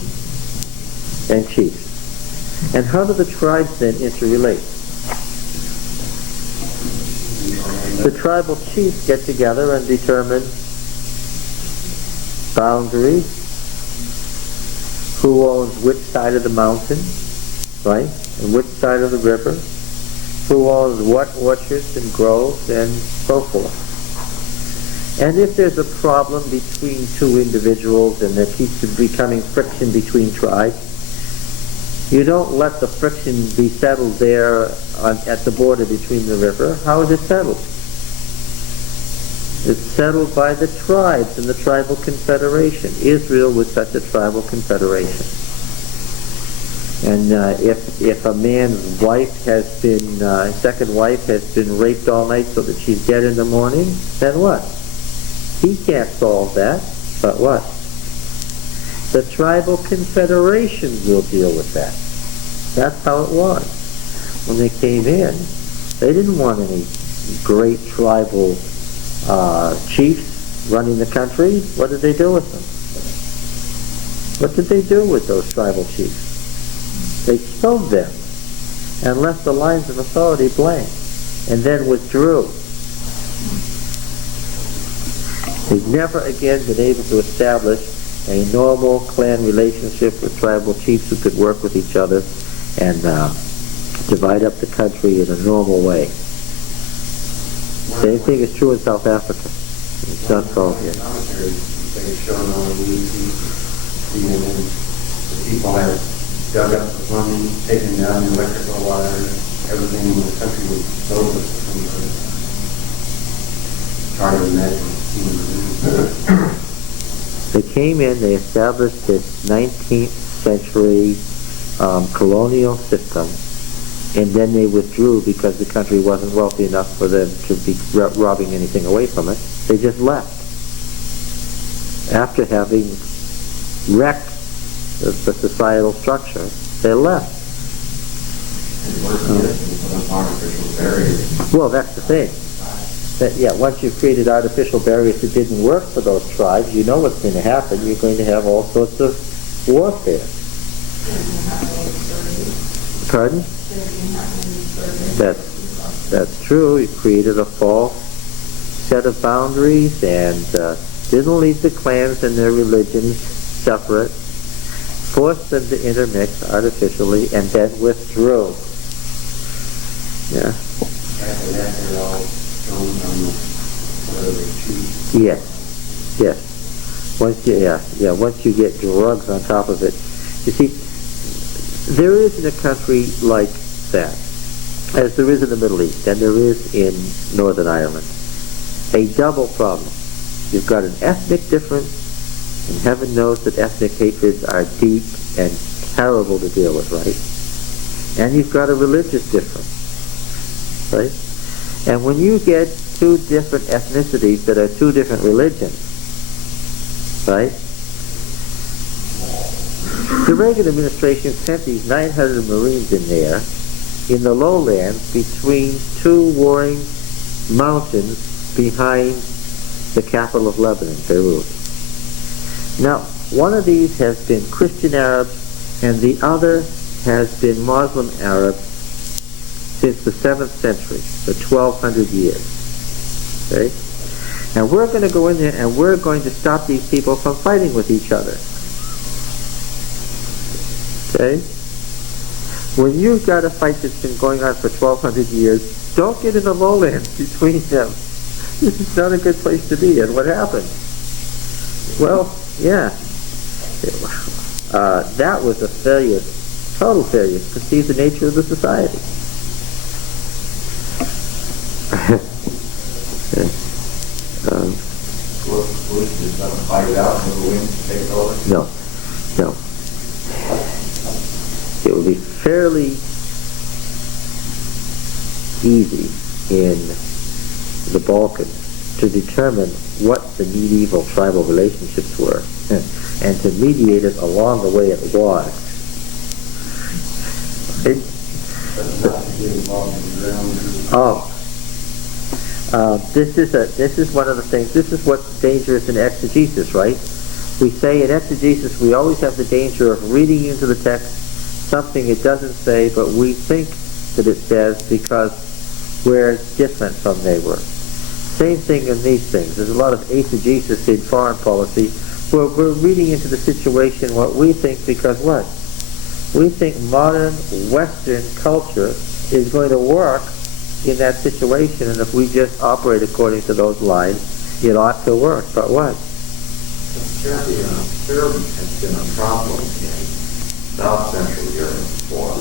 and chiefs. And how do the tribes then interrelate? The tribal chiefs get together and determine boundaries, who owns which side of the mountain, right, and which side of the river, who owns what orchards and groves, and so forth. And if there's a problem between two individuals and there keeps becoming friction between tribes, you don't let the friction be settled there at the border between the river. How is it settled? It's settled by the tribes in the tribal confederation. Israel was such a tribal confederation. And if a man's wife has been, second wife has been raped all night so that she's dead in the morning, then what? He can't solve that, but what? The tribal confederations will deal with that. That's how it was. When they came in, they didn't want any great tribal chiefs running the country. What did they do with them? What did they do with those tribal chiefs? They killed them and left the lines of authority blank and then withdrew. They've never again been able to establish a normal clan relationship with tribal chiefs who could work with each other and divide up the country in a normal way. Same thing is true in South Africa. It's not solved yet. They've shown on the people have dug up the plumbing, taken down the electrical wires, everything in the country was over. Hard to imagine. They came in, they established this 19th century colonial system, and then they withdrew because the country wasn't wealthy enough for them to be robbing anything away from it. They just left. After having wrecked the societal structure, they left. Well, that's the thing. Once you've created artificial barriers that didn't work for those tribes, you know what's going to happen. You're going to have all sorts of warfare. Pardon? That's true. You created a false set of boundaries, and didn't leave the clans and their religions separate, forced them to intermix artificially, and then withdrew. Yeah. After that, they're all thrown on the tree. Yes. Yes. Once you get drugs on top of it. You see, there is in a country like that, as there is in the Middle East, and there is in Northern Ireland, a double problem. You've got an ethnic difference, and heaven knows that ethnic hatreds are deep and terrible to deal with, right? And you've got a religious difference, right? And when you get two different ethnicities that are two different religions, right? The Reagan administration sent these 900 Marines in there, in the lowlands, between two warring mountains behind the capital of Lebanon, Beirut. Now, one of these has been Christian Arabs, and the other has been Muslim Arabs since the 7th century, for 1,200 years. Okay? And we're going to go in there and we're going to stop these people from fighting with each other. Okay? When you've got a fight that's been going on for 1,200 years, don't get in the lowlands between them. This is not a good place to be. And what happened? Well, yeah. That was a failure, total failure, to see the nature of the society. Just let them fight it out and the wind take it over? No. It would be fairly easy in the Balkans to determine what the medieval tribal relationships were and to mediate it along the way it was. This is one of the things. This is what's dangerous in exegesis, right? We say in exegesis we always have the danger of reading into the text something it doesn't say, but we think that it says because we're different from they were. Same thing in these things. There's a lot of eisegesis in foreign policy where we're reading into the situation what we think because what? We think modern Western culture is going to work in that situation, and if we just operate according to those lines, it ought to work. But what? There has been a problem in South Central Europe for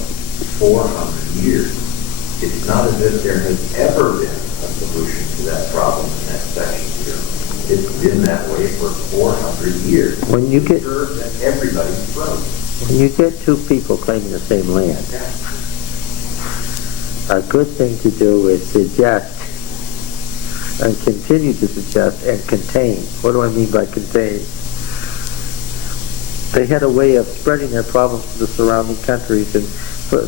400 years. It's not as if there has ever been a solution to that problem in that section of Europe. It's been that way for 400 years. When you get at everybody's throat. When you get two people claiming the same land, a good thing to do is suggest and continue to suggest and contain. What do I mean by contain? They had a way of spreading their problems to the surrounding countries, and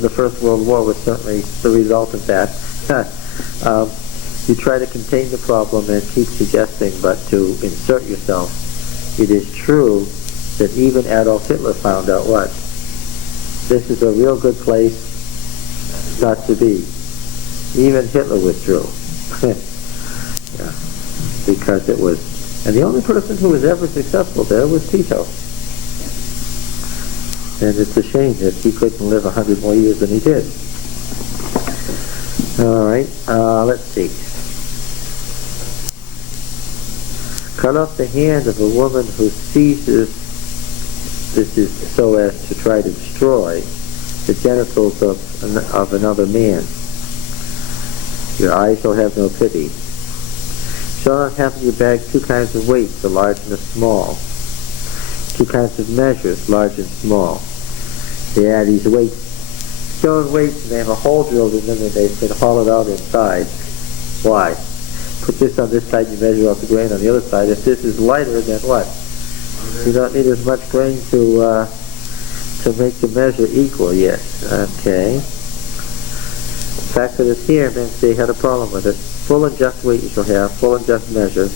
the First World War was certainly the result of that. You try to contain the problem and keep suggesting, but to insert yourself. It is true that even Adolf Hitler found out what? This is a real good place not to be. Even Hitler withdrew. Yeah. Because it was, and the only person who was ever successful there was Tito. And it's a shame that he couldn't live 100 more years than he did. All right, let's see. Cut off the hand of a woman who seizes, this is so as to try to destroy the genitals of another man. Your eyes shall have no pity. Shall not have in your bag two kinds of weights, a large and a small. Two kinds of measures, large and small. They add these weights, stone weights, and they have a hole drilled in them, and they can haul it out inside. Why? Put this on this side, you measure out the grain on the other side. If this is lighter, then what? You don't need as much grain to make the measure equal. Yes. Okay. The fact that it's here means they had a problem with it. Full and just weight you shall have, full and just measure,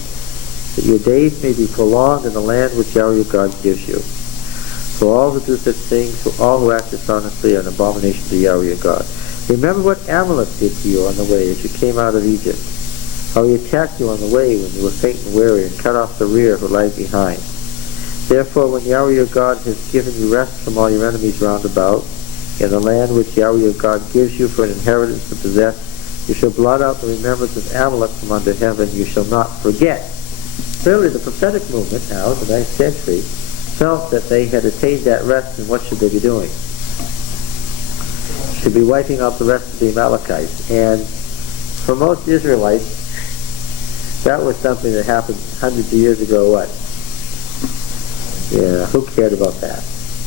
that your days may be prolonged in the land which Yahweh your God gives you. So all who do such things, so all who act dishonestly, are an abomination to Yahweh your God. Remember what Amalek did to you on the way as you came out of Egypt. how he attacked you on the way when you were faint and weary, and cut off the rear who lagged behind. Therefore, when Yahweh your God has given you rest from all your enemies round about, in the land which Yahweh your God gives you for an inheritance to possess, you shall blot out the remembrance of Amalek from under heaven. You shall not forget. Clearly, the prophetic movement now, in the 9th century, felt that they had attained that rest, and what should they be doing? Should be wiping out the rest of the Amalekites. And for most Israelites, that was something that happened hundreds of years ago. What? Yeah, who cared about that?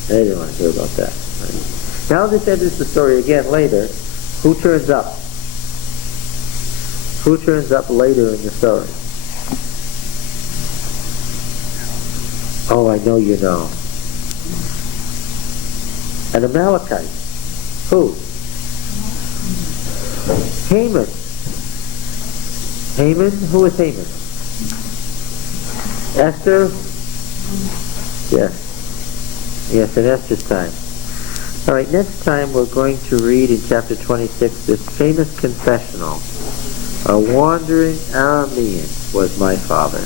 They didn't want to hear about that. Right? Now this enters the story again later. Who turns up? Who turns up later in the story? Oh, I know you know. An Amalekite. Who? Haman. Haman? Who is Haman? Esther? Yes. Yes, in Esther's time. All right, next time we're going to read in chapter 26 this famous confessional. A wandering Aramean was my father,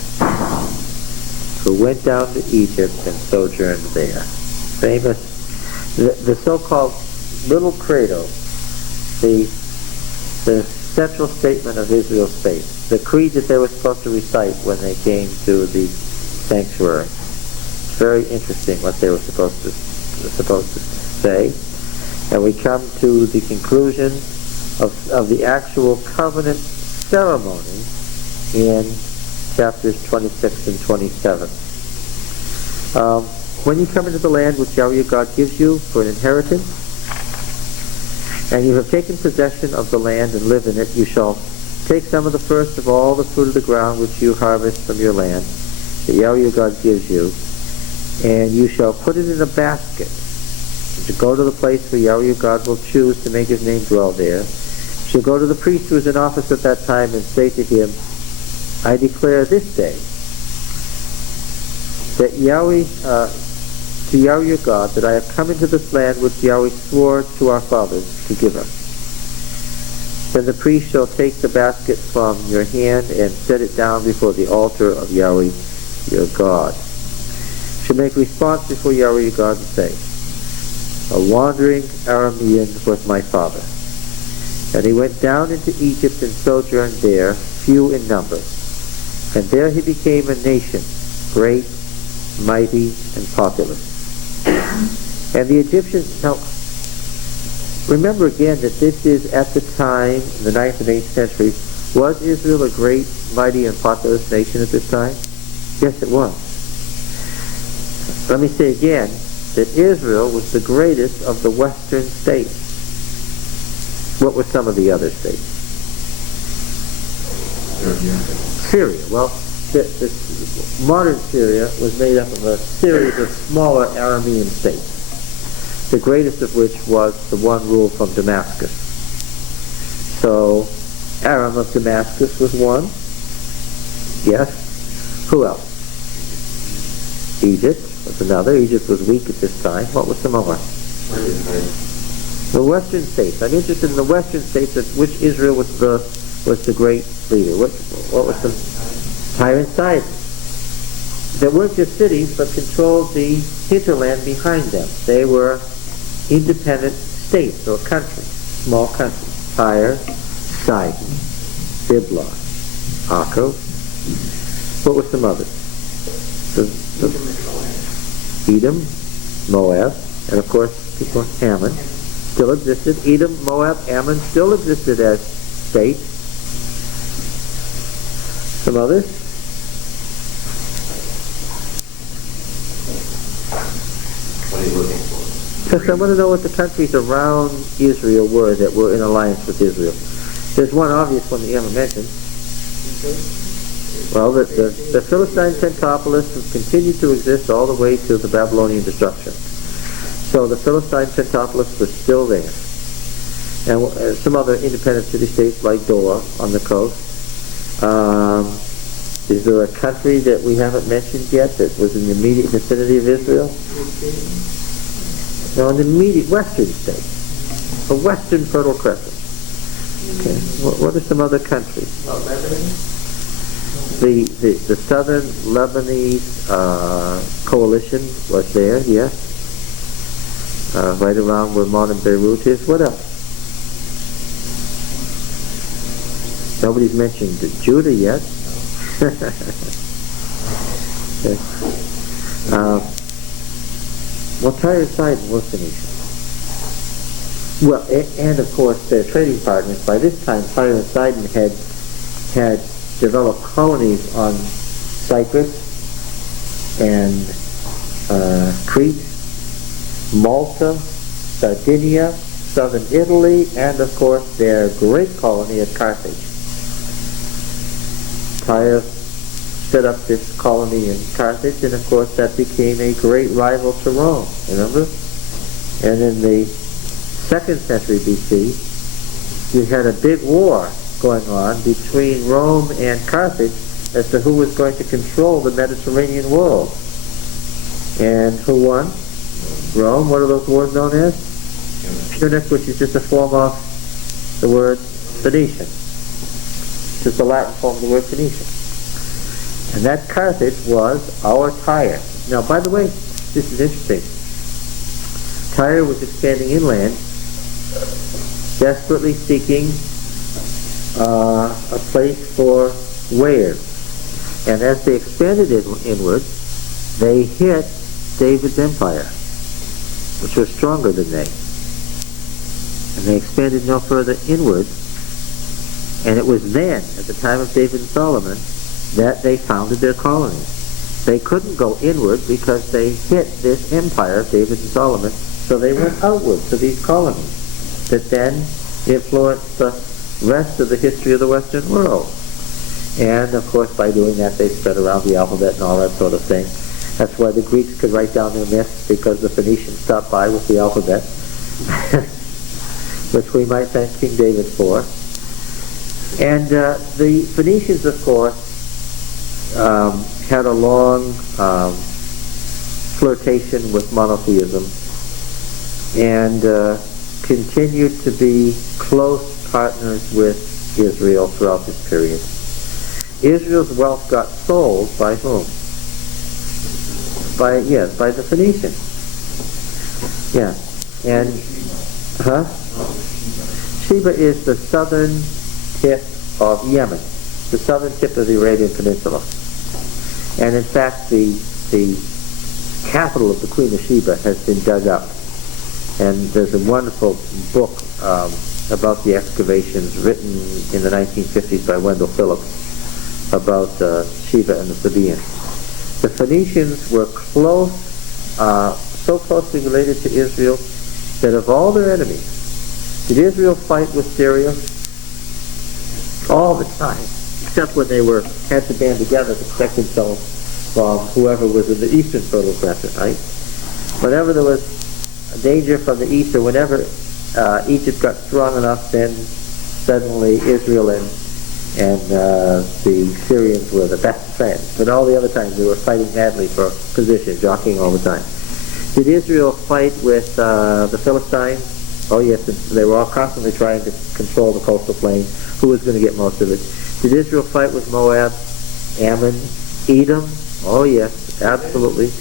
who went down to Egypt and sojourned there. Famous, the so-called little credo, the central statement of Israel's faith, the creed that they were supposed to recite when they came to the sanctuary. It's very interesting what they were supposed to say. And we come to the conclusion of the actual covenant ceremony in chapters 26 and 27. When you come into the land which Yahweh your God gives you for an inheritance, and you have taken possession of the land and live in it, you shall take some of the first of all the fruit of the ground which you harvest from your land, that Yahweh your God gives you, and you shall put it in a basket, and to go to the place where Yahweh your God will choose to make his name dwell there. You shall go to the priest who is in office at that time and say to him, I declare this day that to Yahweh your God, that I have come into this land which Yahweh swore to our fathers to give us. Then the priest shall take the basket from your hand and set it down before the altar of Yahweh your God. You shall make response before Yahweh your God and say, a wandering Aramean was my father. And he went down into Egypt and sojourned there, few in number. And there he became a nation, great, mighty, and populous. And the Egyptians, now, remember again that this is at the time, in the 9th and 8th centuries, was Israel a great, mighty, and populous nation at this time? Yes, it was. Let me say again that Israel was the greatest of the western states. What were some of the other states? Syria. Well, the modern Syria was made up of a series of smaller Aramean states, the greatest of which was the one ruled from Damascus. So, Aram of Damascus was one. Yes. Who else? Egypt was another. Egypt was weak at this time. What was some more? The western states. I'm interested in the western states of which Israel was the great leader. What was the Tyre and Sidon? They weren't just cities, but controlled the hinterland behind them. They were independent states or countries, small countries. Tyre, Sidon, Biblos, Akko. What were some others? Edom, Moab, and of course, Ammon still existed. Edom, Moab, Ammon still existed as states. Some others? What are you looking for? Because I want to know what the countries around Israel were that were in alliance with Israel. There's one obvious one that you haven't mentioned. Well, the Philistine Pentapolis continued to exist all the way to the Babylonian destruction. So the Philistine Pentapolis was still there. And some other independent city-states like Doa on the coast. Is there a country that we haven't mentioned yet that was in the immediate vicinity of Israel? No, in the immediate western states. A western fertile crescent. Okay. What are some other countries? Lebanon? The southern Lebanese coalition was there, yes. Right around where modern Beirut is. What else? Nobody's mentioned Judah yet. Okay. Well, Tyre and Sidon were Phoenician. Well, and of course their trading partners. By this time, Tyre and Sidon had developed colonies on Cyprus and Crete, Malta, Sardinia, southern Italy, and of course their great colony at Carthage. Tyre set up this colony in Carthage, and of course that became a great rival to Rome, remember? And in the 2nd century BC, you had a big war going on between Rome and Carthage as to who was going to control the Mediterranean world. And who won? Rome. What are those wars known as? Punic, which is just a form of the word Phoenician. Just the Latin form of the word Phoenician. And that Carthage was our Tyre. Now, by the way, this is interesting. Tyre was expanding inland, desperately seeking a place for wares. And as they expanded inward, they hit David's empire, which was stronger than they. And they expanded no further inward. And it was then, at the time of David and Solomon, that they founded their colonies. They couldn't go inward because they hit this empire of David and Solomon, so they went outward to these colonies that then influenced the rest of the history of the Western world. And of course, by doing that, they spread around the alphabet and all that sort of thing. That's why the Greeks could write down their myths, because the Phoenicians stopped by with the alphabet, which we might thank King David for. And the Phoenicians, of course, had a long flirtation with monotheism and continued to be close partners with Israel throughout this period. Israel's wealth got sold by whom? By the Phoenicians. Yeah. And Sheba is the southern tip of Yemen, the southern tip of the Arabian Peninsula. And in fact, the capital of the Queen of Sheba has been dug up. And there's a wonderful book about the excavations written in the 1950s by Wendell Phillips about Sheba and the Sabaeans. The Phoenicians were close, so closely related to Israel that of all their enemies, did Israel fight with Syria? All the time, except when they had to band together to protect themselves from whoever was in the eastern Fertile Crescent, right? Whenever there was a danger from the east, or whenever Egypt got strong enough, then suddenly Israel and the Syrians were the best friends. But all the other times they were fighting madly for position, jockeying all the time. Did Israel fight with the Philistines? Oh yes, they were all constantly trying to control the coastal plain. Who was going to get most of it? Did Israel fight with Moab, Ammon, Edom? Oh yes, absolutely.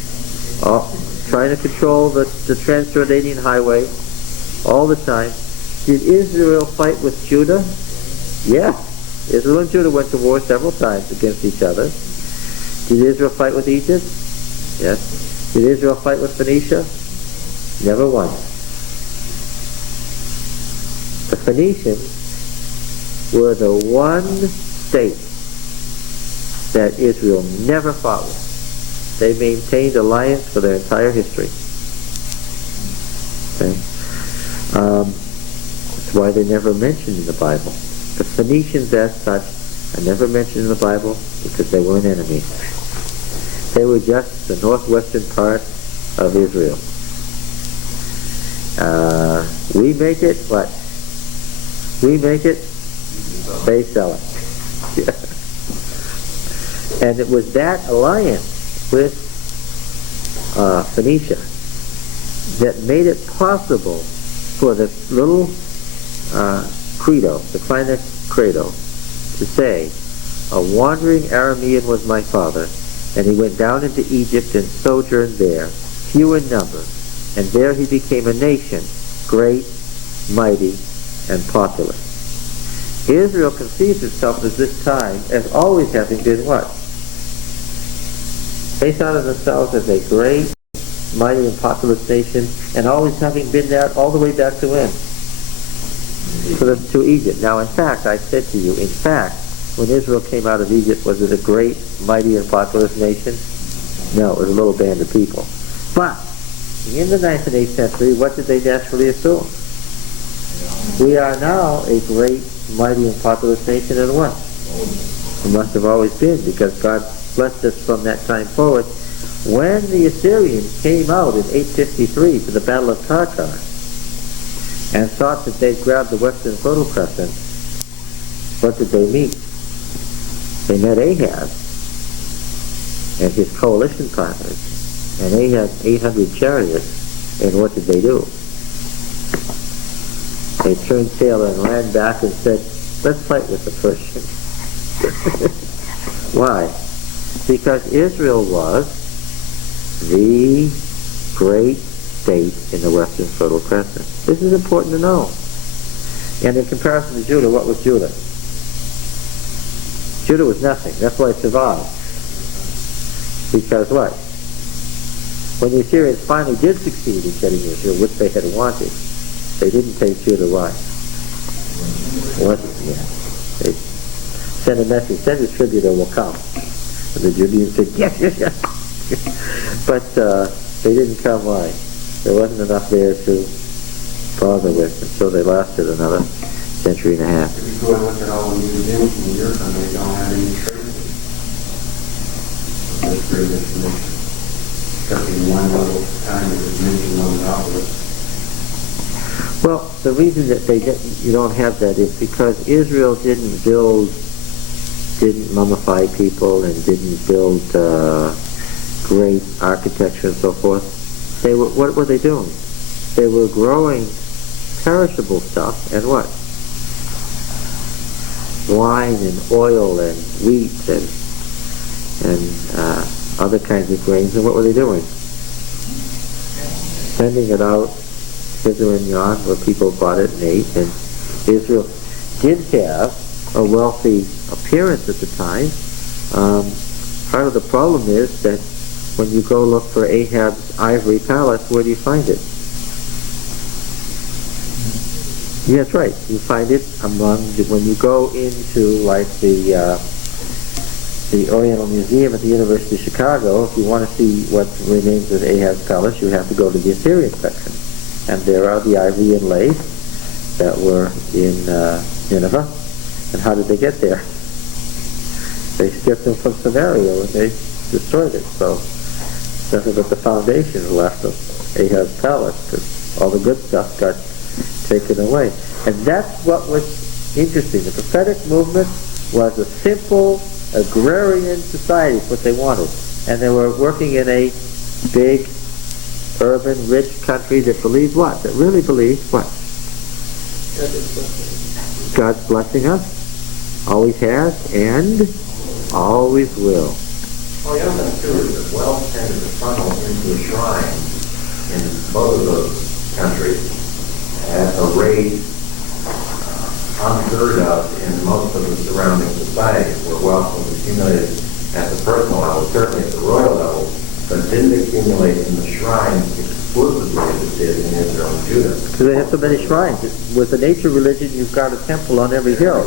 Trying to control the Trans-Jordanian highway all the time. Did Israel fight with Judah? Yes. Israel and Judah went to war several times against each other. Did Israel fight with Egypt? Yes. Did Israel fight with Phoenicia? Never once. The Phoenicians were the one state that Israel never fought with. They maintained alliance for their entire history. Okay? That's why they're never mentioned in the Bible. The Phoenicians as such are never mentioned in the Bible because they weren't enemies. They were just the northwestern part of Israel. We make it, what? We make it, they sell it. And it was that alliance with Phoenicia that made it possible for the little credo, the finest credo, to say, a wandering Aramean was my father, and he went down into Egypt and sojourned there, few in number, and there he became a nation, great, mighty, and populous. Israel conceives itself at this time as always having been what? They thought of themselves as a great, mighty, and populous nation, and always having been that all the way back to when? To Egypt. Now, in fact, I said to you, in fact, when Israel came out of Egypt, was it a great, mighty, and populous nation? No, it was a little band of people. But, in the 9th and 8th century, what did they naturally assume? We are now a great, mighty, and populous nation, and what? It must have always been, because God blessed us from that time forward. When the Assyrians came out in 853 for the Battle of Karkar, and thought that they'd grabbed the western Fertile Crescent, what did they meet? They met Ahab and his coalition partners, and Ahab 800 chariots, and what did they do? They turned tail and ran back and said, let's fight with the Persians. Why? Because Israel was the great state in the western Fertile Crescent. This is important to know. And in comparison to Judah, what was Judah? Judah was nothing. That's why it survived. Because what? When the Assyrians finally did succeed in getting Israel, which they had wanted, they didn't take Judah. Why? They sent a message, send a tribute or we'll come. And the Judeans said, yes, yes, yes. But they didn't come. Why? There wasn't enough there to bother with, and so they lasted another century and a half. If you go and look at all the museums in Europe, and they don't have any traces of this great expedition. Except in one little time it was mentioned on the obelisk. Well, the reason that you don't have that is because Israel didn't mummify people and didn't build great architecture and so forth. What were they doing? They were growing perishable stuff and what? Wine and oil and wheat and other kinds of grains. And what were they doing? Sending it out hither and yon where people bought it and ate. And Israel did have a wealthy appearance at the time. Part of the problem is that when you go look for Ahab's ivory palace, where do you find it? Yeah, that's right. You find it when you go into like the Oriental Museum at the University of Chicago. If you want to see what remains of Ahab's palace, you have to go to the Assyrian section. And there are the ivory inlays that were in Nineveh. And how did they get there? They stripped them from Samaria and they destroyed it. So nothing but the foundation left of Ahab's palace, because all the good stuff got taken away. And that's what was interesting. The prophetic movement was a simple agrarian society, is what they wanted. And they were working in a big, urban, rich country that believed what? That really believed what? God's blessing us. Always has and always will. Well, the other thing too is that wealth tended to funnel into the shrine in both of those countries at a rate unheard of in most of the surrounding societies where wealth was accumulated at the personal level, certainly at the royal level, but didn't accumulate in the shrines exclusively as it did in Israel and Judah. Because they have so many shrines. With the nature religion, you've got a temple on every hill.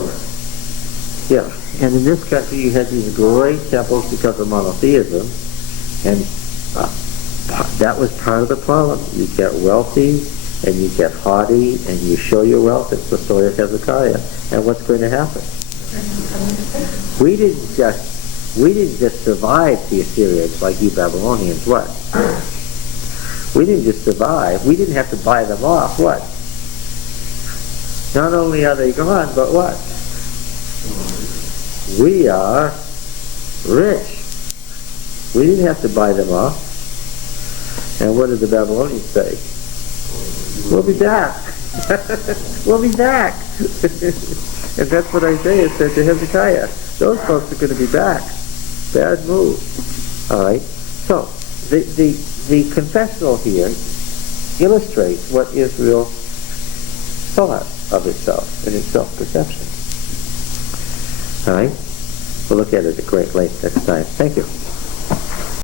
Yeah, and in this country you had these great temples because of monotheism, and that was part of the problem. You get wealthy, and you get haughty, and you show your wealth. It's the story of Hezekiah. And what's going to happen? We didn't just survive the Assyrians like you Babylonians. What? We didn't just survive. We didn't have to buy them off. What? Not only are they gone, but what? We are rich. We didn't have to buy them off. And what did the Babylonians say? We'll be back. We'll be back. And that's what Isaiah said to Hezekiah. Those folks are going to be back. Bad move. All right. So the confessional here illustrates what Israel thought of itself and its self-perception. All right. We'll look at it at great length next time. Thank you.